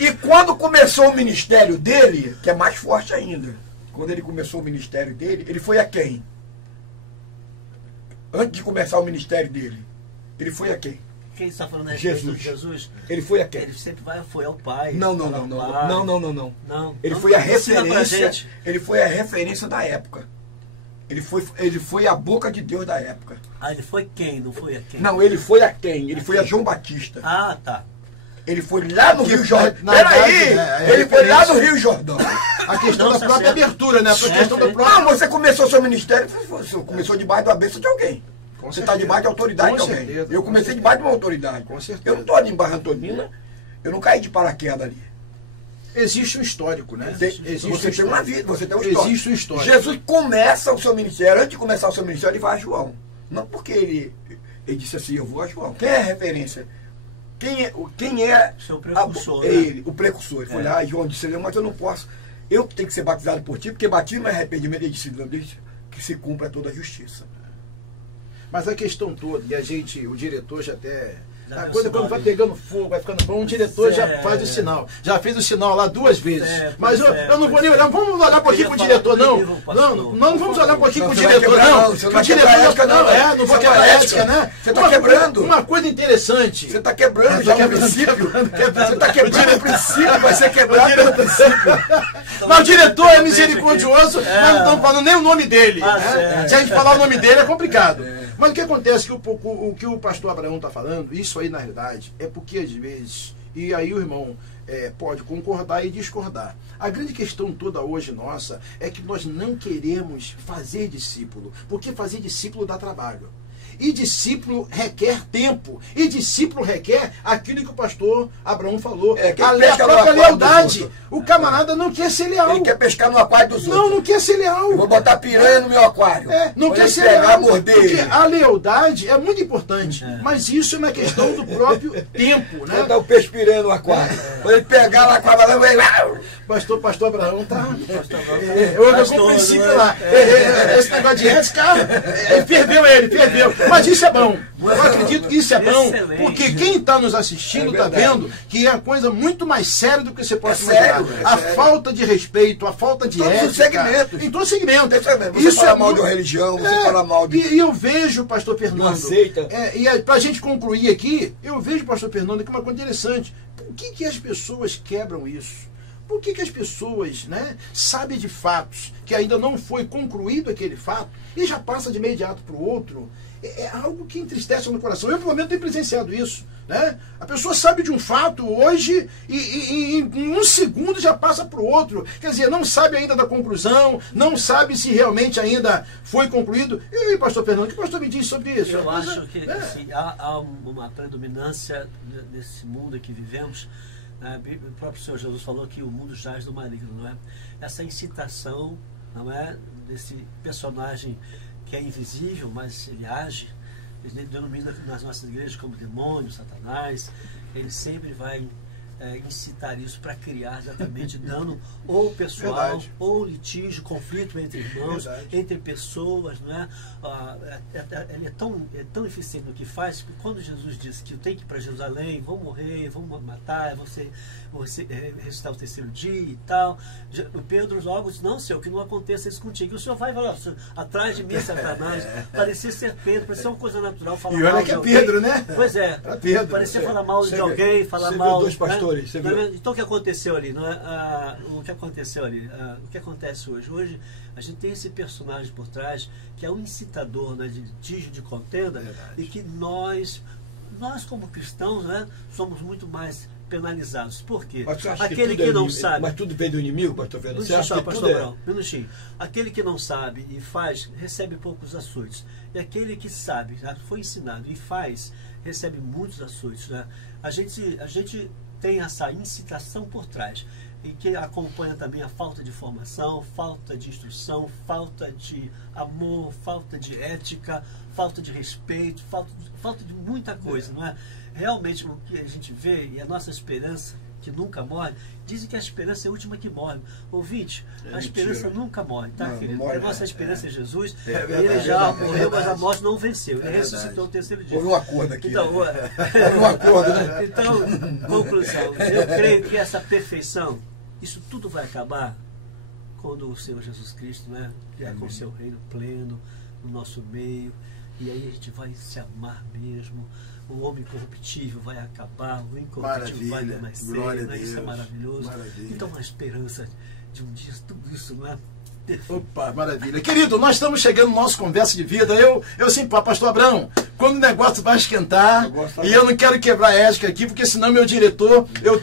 E quando começou o ministério dele, que é mais forte ainda, quando ele começou o ministério dele, ele foi a quem? Antes de começar o ministério dele, ele foi a quem? Quem está falando é Jesus. Ele foi a quem? Ele sempre foi ao Pai. Não. Ele foi a referência. Ele foi a referência da época. Ele foi a boca de Deus da época. Ele foi quem? Não foi a quem? Não, ele foi a quem? Ele foi a João Batista. Ah, tá. Ele foi lá no Rio Jordão. Peraí! Ele foi lá no Rio Jordão. A questão da própria abertura, né? A questão da própria... Não, você começou seu ministério, você começou debaixo da bênção de alguém. Você está debaixo da autoridade de alguém. Eu comecei debaixo de uma autoridade. Eu não estou ali em Barra Antonina, eu não caí de paraquedas ali. Existe um histórico, né? Você tem uma vida, você tem um histórico. Existe um histórico. Jesus começa o seu ministério, antes de começar o seu ministério, ele vai a João. Não porque ele disse assim, eu vou a João. Quem é a referência? Quem é o precursor? Ele, o precursor. Ele foi lá, João disse, mas eu não posso. Eu tenho que ser batizado por ti, porque batismo é arrependimento. Ele disse, que se cumpra toda a justiça. Mas a questão toda, e o diretor já até... A coisa quando vai pegando fogo, vai ficando bom, o diretor já faz o sinal. Já fez o sinal lá 2 vezes. Mas eu não vou nem olhar, vamos olhar um pouquinho pro diretor, não. Não vamos olhar um pouquinho pro diretor, não. O diretor não vou quebrar a ética, né? Você está quebrando. Uma coisa interessante. Você está quebrando já o princípio. Você está quebrando o princípio, vai ser quebrado pelo princípio. Mas o diretor é misericordioso, nós não estamos falando nem o nome dele. Se a gente falar o nome dele é complicado. Mas o que acontece, o que o pastor Abraão está falando, isso aí na realidade, é porque às vezes, e aí o irmão pode concordar e discordar. A grande questão toda hoje nossa é que nós não queremos fazer discípulo, porque fazer discípulo dá trabalho. E discípulo requer tempo. E discípulo requer aquilo que o pastor Abraão falou. É, a própria lealdade. O camarada não quer ser leal. Ele quer pescar no aquário dos outros. Não quer ser leal. Eu vou botar piranha no meu aquário. Não quer ser leal. Porque a lealdade é muito importante. Mas isso é uma questão do próprio tempo, né? Botar o peixe piranha no aquário. Quando ele pegar lá com a balão, vai lá. Pastor Abraão tá. Eu com o princípio lá. Esse negócio de ética, ferveu ele. Mas isso é bom. Eu acredito que isso é bom, porque quem está nos assistindo está vendo que é uma coisa muito mais séria do que você pode imaginar. A falta de respeito, a falta de ética. Em todos os segmentos. Você fala mal de uma religião, você fala mal de... E eu vejo, pastor Fernando... Não aceita. E para a gente concluir aqui, eu vejo, pastor Fernando, que uma coisa interessante. Por que as pessoas quebram isso? Por que as pessoas, né, sabem de fatos que ainda não foi concluído aquele fato e já passa de imediato para o outro? É algo que entristece no coração. Eu, pelo menos, tenho presenciado isso. Né? A pessoa sabe de um fato hoje e em um segundo já passa para o outro. Quer dizer, não sabe ainda da conclusão, não sabe se realmente ainda foi concluído. E aí, pastor Fernando, o que o pastor me diz sobre isso? Eu acho que assim, há uma predominância nesse mundo em que vivemos. O próprio Senhor Jesus falou que o mundo jaz do maligno, não é? Essa incitação, não é, desse personagem que é invisível, mas ele age, ele denomina nas nossas igrejas como demônio, Satanás. Ele sempre vai incitar isso para criar exatamente dano ou pessoal, ou litígio, conflito entre irmãos, entre pessoas, não é? Ele é tão eficiente no que faz, que quando Jesus disse que eu tenho que ir para Jerusalém, vão morrer, vão matar, você ressuscitar o terceiro dia e tal, o Pedro logo disse, não, Senhor, que não aconteça isso contigo. E o Senhor vai atrás de mim, Satanás, parecia serpente, parecia uma coisa natural falar mal. E olha que é Pedro, né? Pois é, parecia falar mal de alguém, falar mal... Dois pastores. Então o que aconteceu ali? Não é? O que aconteceu ali? O que acontece hoje? Hoje a gente tem esse personagem por trás que é um incitador, né, de litígio, de contenda, e que nós como cristãos, né, somos muito mais penalizados. Por quê? Aquele que não sabe... Mas tudo vem do inimigo, pastor Fernando? Você acha que pastor Abraão, minutinho. Aquele que não sabe e faz, recebe poucos açoites. E aquele que sabe, já foi ensinado e faz, recebe muitos açoites. Né? A gente tem essa incitação por trás, e que acompanha também a falta de formação, falta de instrução, falta de amor, falta de ética, falta de respeito, falta de muita coisa, não é? Realmente o que a gente vê, e a nossa esperança, que nunca morre, dizem que a esperança é a última que morre. Ouvinte, a esperança nunca morre, tá, querido? Porque a nossa esperança é Jesus, ele já morreu, mas a morte não venceu, ele ressuscitou o terceiro dia. Houve um acordo aqui. Então, um acordo, né? Então, conclusão, eu creio que essa perfeição, isso tudo vai acabar quando o Senhor Jesus Cristo, né, vier com o seu reino pleno no nosso meio, e aí a gente vai se amar mesmo. O homem corruptível vai acabar, o incorruptível vai renascer, né? Isso é maravilhoso. Maravilha. Então, uma esperança de um dia, tudo isso, não é? Opa, maravilha. Querido, nós estamos chegando no nosso Conversa de Vida. Eu sempre falo, pastor Abraão, quando o negócio vai esquentar, e eu não quero quebrar a ética aqui, porque senão meu diretor, eu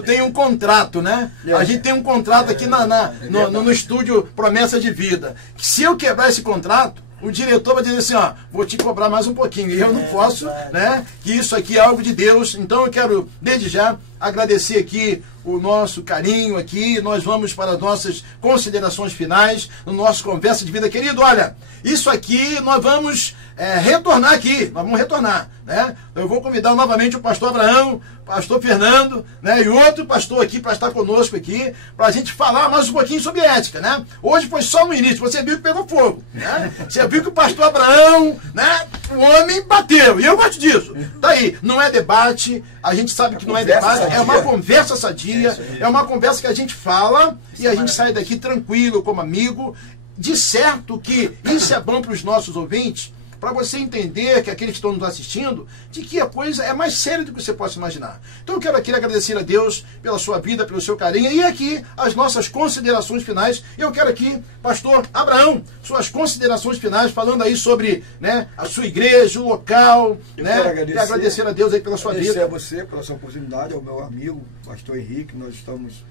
tenho um contrato, né? A gente tem um contrato aqui no estúdio Promessa de Vida. Se eu quebrar esse contrato, o diretor vai dizer assim, ó, vou te cobrar mais um pouquinho. E eu não posso, né? Que isso aqui é algo de Deus. Então eu quero, desde já, agradecer aqui o nosso carinho aqui. Nós vamos para as nossas considerações finais no nosso Conversa de Vida. Querido, olha, isso aqui nós vamos retornar aqui. Nós vamos retornar, né? Eu vou convidar novamente o pastor Abraão, pastor Fernando, né? E outro pastor aqui para estar conosco aqui, para a gente falar mais um pouquinho sobre ética, né? Hoje foi só no início, você viu que pegou fogo, né? Você viu que o pastor Abraão, né? O homem bateu, e eu gosto disso. Tá aí, não é debate, a gente sabe que não é debate, é uma conversa sadia, é uma conversa que a gente fala e a gente sai daqui tranquilo, como amigo. De certo que isso é bom para os nossos ouvintes, para você entender, que aqueles que estão nos assistindo, de que a coisa é mais séria do que você possa imaginar. Então eu quero aqui agradecer a Deus pela sua vida, pelo seu carinho, e aqui as nossas considerações finais. Eu quero aqui, pastor Abraão, suas considerações finais, falando aí sobre, né, a sua igreja, o local, né, e agradecer a Deus aí pela sua vida. Agradecer a você pela sua oportunidade, ao meu amigo, pastor Henrique, nós estamos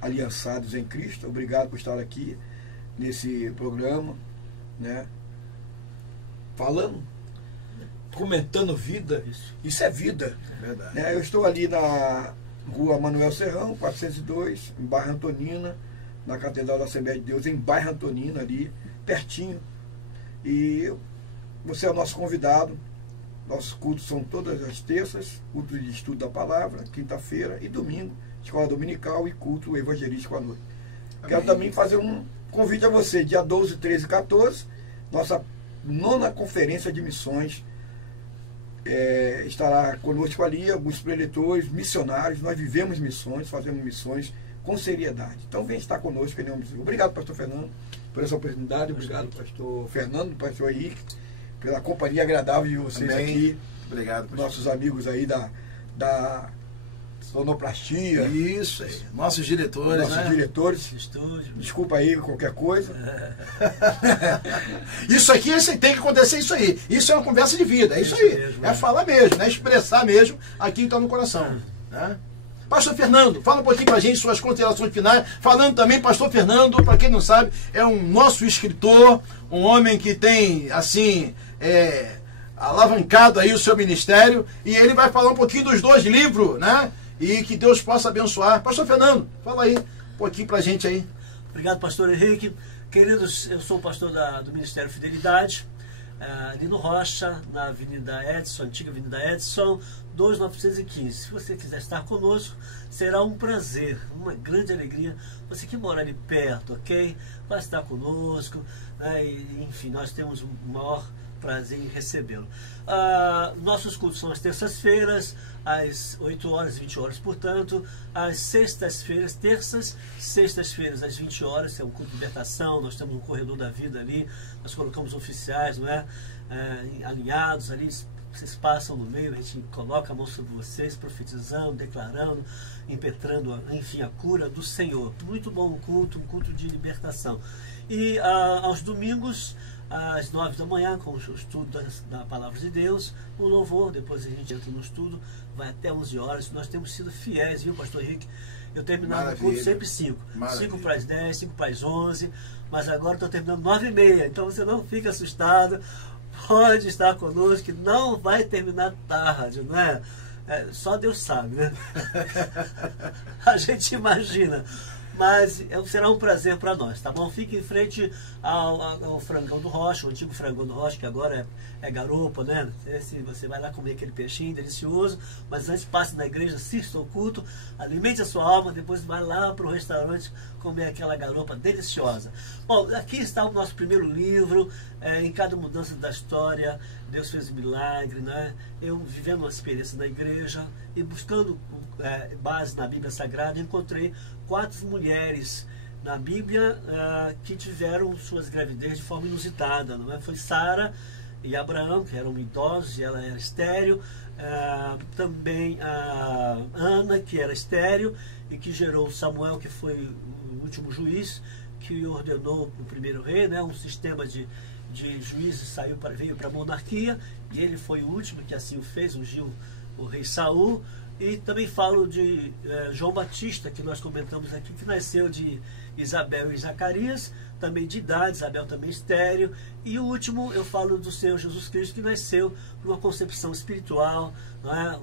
aliançados em Cristo. Obrigado por estar aqui nesse programa, né, falando fomentando vida. Isso é vida. Verdade. Né? Eu estou ali na Rua Manuel Serrão, 402, em Bairro Antonina, na Catedral da Assembleia de Deus, em Bairro Antonina, ali, pertinho. E você é o nosso convidado. Nossos cultos são todas as terças, culto de estudo da palavra, quinta-feira e domingo, escola dominical e culto evangelístico à noite. Quero também fazer um convite a você, dia 12, 13 e 14, nossa 9ª conferência de missões. Estará conosco ali alguns preletores, missionários. Nós vivemos missões, fazemos missões com seriedade. Então vem estar conosco em nome de Deus. Obrigado, pastor Fernando, por essa oportunidade. Obrigado, pastor Fernando, pastor Henrique, pela companhia agradável de vocês. Amém. Aqui. Obrigado, pastor. Nossos amigos aí da sonoplastia. Isso aí. Nossos diretores, diretores. Estúdio. Desculpa aí qualquer coisa. Isso aqui tem que acontecer isso aí. Isso é uma conversa de vida. É isso aí. Mesmo, é falar mesmo, é expressar mesmo aquilo que está no coração. Né? Pastor Fernando, fala um pouquinho pra gente suas considerações finais. Falando também, pastor Fernando, para quem não sabe, é um nosso escritor, um homem que tem, assim, alavancado aí o seu ministério, e ele vai falar um pouquinho dos 2 livros, né? E que Deus possa abençoar. Pastor Fernando, fala aí um pouquinho pra gente aí. Obrigado, pastor Henrique. Queridos, eu sou o pastor do Ministério Fidelidade, ali no Rocha, na Avenida Edson, antiga Avenida Edson, 2915. Se você quiser estar conosco, será um prazer, uma grande alegria. Você que mora ali perto, ok? Vai estar conosco, né? E, enfim, nós temos o maior prazer em recebê-lo. Nossos cultos são às terças-feiras, às 8 horas e 20 horas, portanto, às sextas-feiras, sextas-feiras às 20 horas, é um culto de libertação. Nós temos um corredor da vida ali, nós colocamos oficiais, não é? Alinhados ali, vocês passam no meio, a gente coloca a mão sobre vocês, profetizando, declarando, impetrando, enfim, a cura do Senhor. Muito bom culto, um culto de libertação. E aos domingos, às 9 da manhã, com o estudo da Palavra de Deus, o louvor, depois a gente entra no estudo, vai até 11 horas. Nós temos sido fiéis, viu, pastor Henrique? Eu terminava o culto sempre 5. 5 para as 10, 5 para as 11, mas agora estou terminando 9h30, então você não fica assustado. Pode estar conosco, que não vai terminar tarde, não é? Só Deus sabe, né? A gente imagina. Mas será um prazer para nós, tá bom? Fique em frente ao Frangão do Rocha, o antigo Frangão do Rocha, que agora é garupa, né? Você vai lá comer aquele peixinho delicioso, mas antes passe na igreja, assista ao culto, alimente a sua alma, depois vai lá para o restaurante comer aquela garupa deliciosa. Bom, aqui está o nosso primeiro livro. Em cada mudança da história, Deus fez um milagre, né? Eu vivendo uma experiência na igreja e buscando base na Bíblia Sagrada, encontrei 4 mulheres na Bíblia que tiveram suas gravidez de forma inusitada, não é? Foi Sara e Abraão, que eram idosos e ela era estéril, também a Ana, que era estéril e que gerou Samuel, que foi o último juiz que ordenou o primeiro rei, né? Um sistema de juízes veio para a monarquia, e ele foi o último que assim o fez, ungiu o rei Saul. E também falo de João Batista, que nós comentamos aqui, que nasceu de Isabel e Zacarias, também de idade, Isabel também estéril. E o último eu falo do Senhor Jesus Cristo, que nasceu por uma concepção espiritual, não é?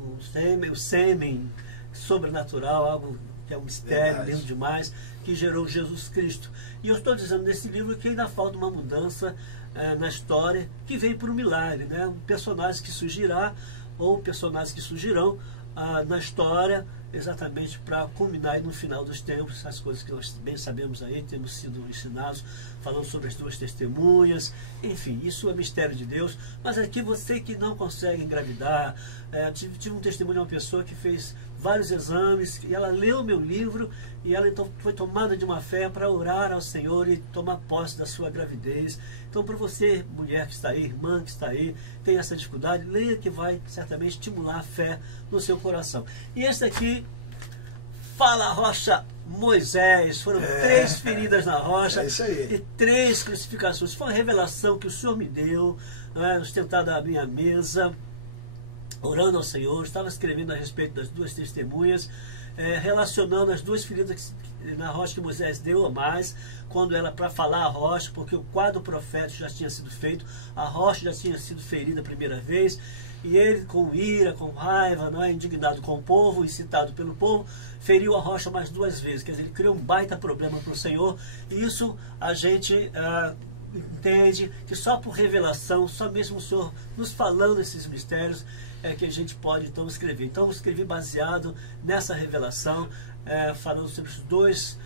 O sêmen sobrenatural, algo que é um mistério lindo demais, que gerou Jesus Cristo. E eu estou dizendo nesse livro que ainda falta uma mudança na história, que veio por um milagre, né? Um personagem que surgirá, ou personagens que surgirão na história, exatamente para culminar aí no final dos tempos, as coisas que nós bem sabemos aí, temos sido ensinados, falando sobre as 2 testemunhas, enfim, isso é mistério de Deus. Mas aqui você que não consegue engravidar, tive um testemunho de uma pessoa que fez vários exames, e ela leu o meu livro, e ela então foi tomada de uma fé para orar ao Senhor e tomar posse da sua gravidez. Então, para você, mulher que está aí, irmã que está aí, tem essa dificuldade, leia, que vai certamente estimular a fé no seu coração. E esse aqui, Fala Rocha Moisés, foram 3 feridas na rocha e 3 crucificações. Foi uma revelação que o Senhor me deu, sentado à minha mesa, orando ao Senhor. Estava escrevendo a respeito das 2 testemunhas, relacionando as 2 feridas na rocha que Moisés deu, mas quando era para falar a rocha, porque o quadro profético já tinha sido feito, a rocha já tinha sido ferida a primeira vez, e ele, com ira, com raiva, não é, indignado com o povo, incitado pelo povo, feriu a rocha mais 2 vezes. Quer dizer, ele criou um baita problema para o Senhor. E isso a gente entende que só por revelação, só mesmo o Senhor nos falando esses mistérios, é que a gente pode então escrever. Então eu escrevi baseado nessa revelação, falando sobre os 2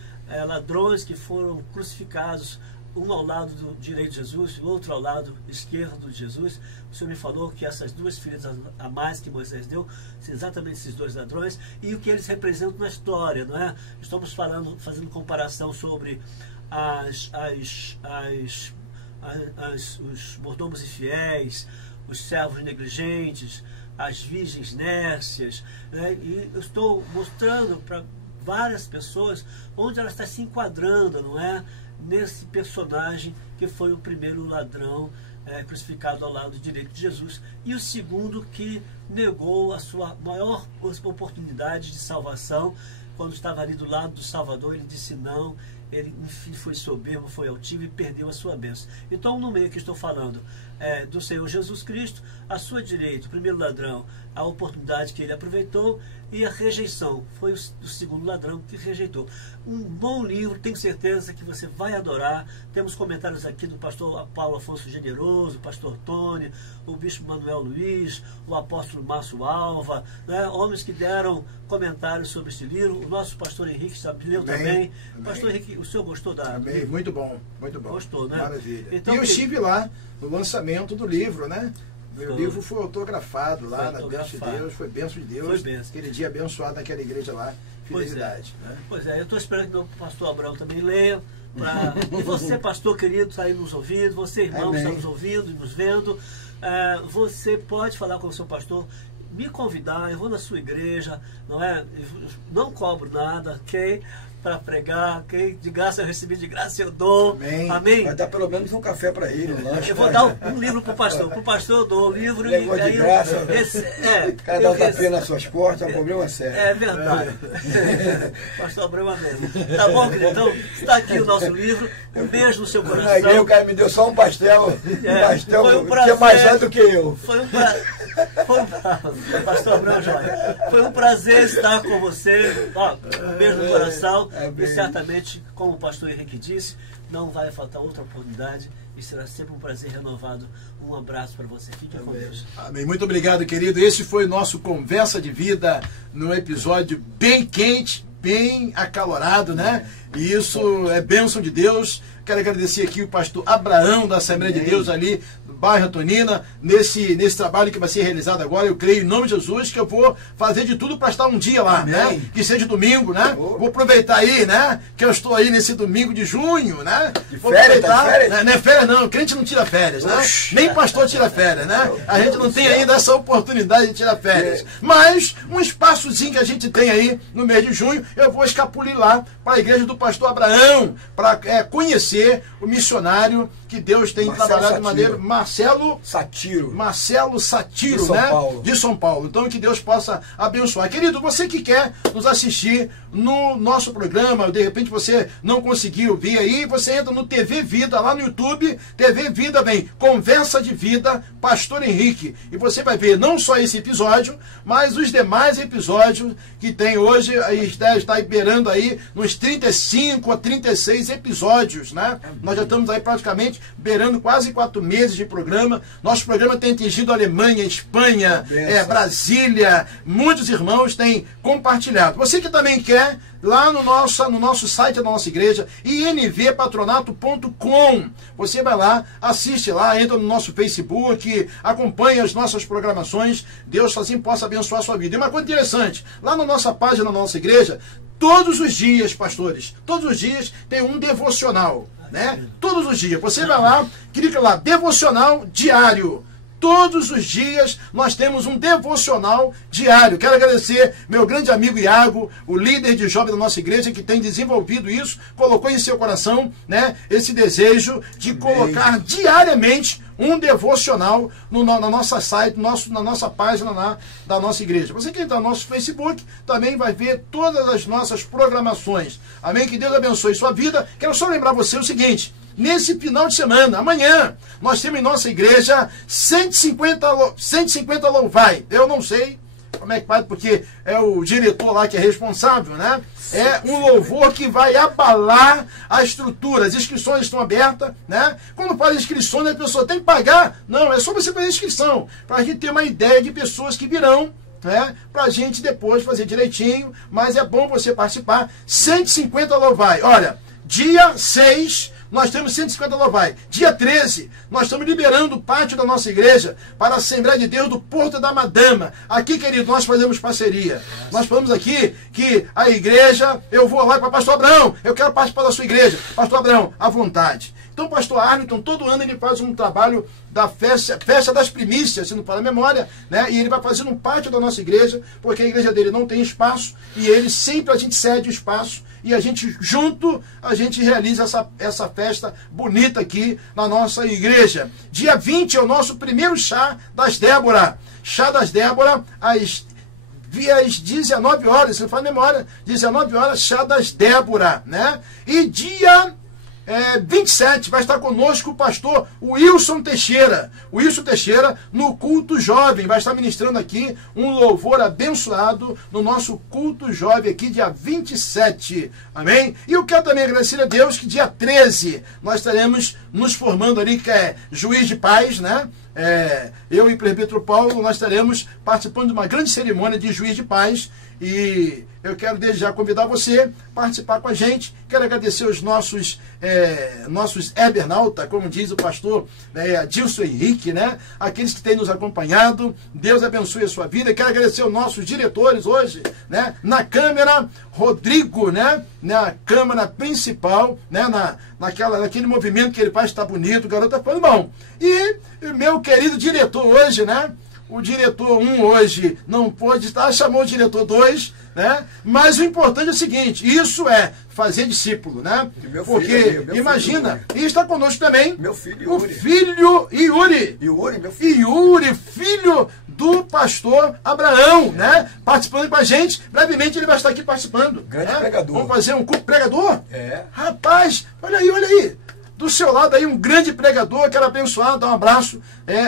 ladrões que foram crucificados, um ao lado do direito de Jesus, o outro ao lado esquerdo de Jesus. O Senhor me falou que essas 2 filhas a mais que Moisés deu, são exatamente esses 2 ladrões, e o que eles representam na história, não é? Estamos fazendo comparação sobre os mordomos infiéis, os servos negligentes, as virgens nércias, né? E eu estou mostrando para várias pessoas onde ela está se enquadrando, não é? Nesse personagem que foi o primeiro ladrão crucificado ao lado direito de Jesus, e o segundo que negou a sua maior oportunidade de salvação. Quando estava ali do lado do Salvador, ele disse não. Ele, enfim, foi soberbo, foi altivo e perdeu a sua bênção. Então, no meio que estou falando do Senhor Jesus Cristo, à sua direita, o primeiro ladrão, a oportunidade que ele aproveitou, e a rejeição, foi o segundo ladrão que rejeitou. Um bom livro, tenho certeza que você vai adorar. Temos comentários aqui do pastor Paulo Afonso Generoso, o pastor Tony, o bispo Manuel Luiz, o apóstolo Márcio Alva, né? Homens que deram comentários sobre este livro. O nosso pastor Henrique leu também. Pastor Henrique, o senhor gostou da... Também, muito bom, muito bom. Gostou, né? Maravilha. Então, e eu estive lá no lançamento do livro, né? O livro foi autografado lá na bênção de Deus, foi bênção de Deus. Foi bênção. Aquele dia abençoado naquela igreja lá, Fidelidade. Pois é, eu estou esperando que meu pastor Abraão também leia. E você, pastor querido, está aí nos ouvindo, você, irmão, está nos ouvindo e nos vendo. Você pode falar com o seu pastor, me convidar, eu vou na sua igreja, não é? Não cobro nada, ok? Para pregar, ok? De graça eu recebi, de graça eu dou. Amém? Vai dar pelo menos um café para ele, um lanche. Eu vou dar um livro para o pastor. Para o pastor eu dou o livro. Negócio de graça. O cara dá um tapinha nas suas costas, é um problema sério. É verdade. Pastor Abraão, amém. Tá bom, querido? Então, está aqui o nosso livro. Um beijo no seu coração. Na igreja o cara me deu só um pastel. Pastel foi um prazer, que é mais alto do que eu. Pastor Abraão, joia. Foi um prazer estar com você. Ó, um beijo no coração. E certamente, como o pastor Henrique disse, não vai faltar outra oportunidade e será sempre um prazer renovado. Um abraço para você. Fique com Deus. Amém. Muito obrigado, querido. Esse foi o nosso Conversa de Vida, num episódio bem quente, bem acalorado, né? E isso é bênção de Deus. Quero agradecer aqui o pastor Abraão, da Assembleia de Deus ali, do bairro Antonina, nesse trabalho que vai ser realizado agora. Eu creio em nome de Jesus que eu vou fazer de tudo para estar um dia lá, né? Que seja domingo, né? Vou aproveitar aí, né? Que eu estou aí nesse domingo de junho, né? Vou aproveitar. Férias? Não é férias não, crente não tira férias, né? Nem pastor tira férias, né? A gente não tem ainda essa oportunidade de tirar férias. Mas um espaçozinho que a gente tem aí no mês de junho, eu vou escapulir lá para a igreja do pastor Abraão, para conhecer o missionário que Deus tem trabalhado de maneira... Marcelo Satiro, de São né? Paulo. De São Paulo. Então que Deus possa abençoar. Querido, você que quer nos assistir no nosso programa, de repente você não conseguiu vir aí, você entra no TV Vida, lá no YouTube, TV Vida, vem Conversa de Vida, Pastor Henrique. E você vai ver não só esse episódio, mas os demais episódios que tem hoje, está beirando aí nos 35 a 36 episódios, né? Nós já estamos aí praticamente beirando quase 4 meses de programa. Nosso programa tem atingido a Alemanha, Espanha, Brasília. Muitos irmãos têm compartilhado. Você que também quer, lá no nosso site da nossa igreja, invpatronato.com. Você vai lá, assiste lá, entra no nosso Facebook, acompanha as nossas programações. Deus assim possa abençoar a sua vida. E uma coisa interessante, lá na nossa página da nossa igreja, todos os dias, pastores, todos os dias tem um devocional, né? Todos os dias. Você vai lá, clica lá, devocional diário. Todos os dias nós temos um devocional diário. Quero agradecer meu grande amigo Iago, o líder de jovem da nossa igreja, que tem desenvolvido isso, colocou em seu coração, né, esse desejo de colocar diariamente um devocional na nossa site, na nossa página da nossa igreja. Você que está no nosso Facebook também vai ver todas as nossas programações. Amém? Que Deus abençoe sua vida. Quero só lembrar você o seguinte: nesse final de semana, amanhã, nós temos em nossa igreja 150 louvai. Eu não sei como é que faz, porque é o diretor lá que é responsável, né? É um louvor que vai abalar a estrutura. As inscrições estão abertas, né? Quando faz inscrições, a pessoa tem que pagar. Não, é só você fazer inscrição, para a gente ter uma ideia de pessoas que virão, né? Para a gente depois fazer direitinho, mas é bom você participar. 150 louvai. Olha, dia 6... nós temos 150 louvai. Dia 13, nós estamos liberando o pátio da nossa igreja para a Assembleia de Deus do Porto da Madama. Aqui, querido, nós fazemos parceria. Nós falamos aqui que a igreja, eu vou lá para o pastor Abraão, eu quero participar da sua igreja. Pastor Abraão, à vontade. Então, o pastor Arlington, todo ano ele faz um trabalho da festa das primícias, se não para a memória, né? E ele vai fazer um pátio da nossa igreja, porque a igreja dele não tem espaço, e ele sempre, a gente cede o espaço, e a gente junto, a gente realiza essa festa bonita aqui na nossa igreja. Dia 20 é o nosso primeiro chá das Débora. Chá das Débora, às 19 horas, se não faz memória, 19 horas, chá das Débora, né? E dia 27 vai estar conosco o pastor Wilson Teixeira. O Wilson Teixeira, no culto jovem, vai estar ministrando aqui um louvor abençoado no nosso culto jovem aqui, dia 27. Amém? E eu quero também agradecer a Deus que dia 13 nós estaremos nos formando ali, que é juiz de paz, né? Eu e o presbítero Paulo, nós estaremos participando de uma grande cerimônia de juiz de paz. E eu quero desde já convidar você a participar com a gente. Quero agradecer os nossos Ebernauta, como diz o pastor Adilson Henrique, né? Aqueles que têm nos acompanhado. Deus abençoe a sua vida. Quero agradecer os nossos diretores hoje, né? Na câmera, Rodrigo, né? Na câmera principal, né? Naquele movimento que ele faz, está bonito, o garoto está falando bom. E meu querido diretor hoje, né? O diretor 1 hoje não pôde estar, chamou o diretor 2, né? Mas o importante é o seguinte: isso é fazer discípulo, né? Porque, imagina, e está conosco também meu filho o filho Yuri. Yuri, meu filho. Yuri, filho do pastor Abraão, né? Participando com a gente. Brevemente ele vai estar aqui participando. Grande né? pregador. Vamos fazer um culto pregador? É. Rapaz, olha aí. Do seu lado aí, um grande pregador, quero abençoar, dar um abraço,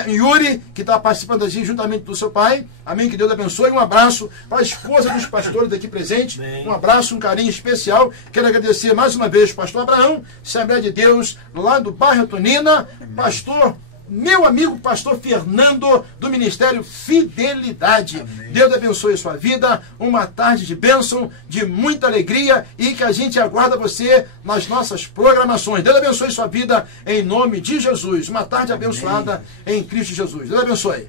Yuri, que está participando aqui juntamente do seu pai, amém, que Deus abençoe, um abraço para a esposa dos pastores aqui presentes, um abraço, um carinho especial, quero agradecer mais uma vez o pastor Abraão, Assembleia de Deus, lá do bairro Antonina, pastor, meu amigo pastor Fernando, do Ministério Fidelidade. Amém. Deus abençoe a sua vida, uma tarde de bênção, de muita alegria, e que a gente aguarda você nas nossas programações. Deus abençoe a sua vida em nome de Jesus. Uma tarde abençoada em Cristo Jesus. Deus abençoe.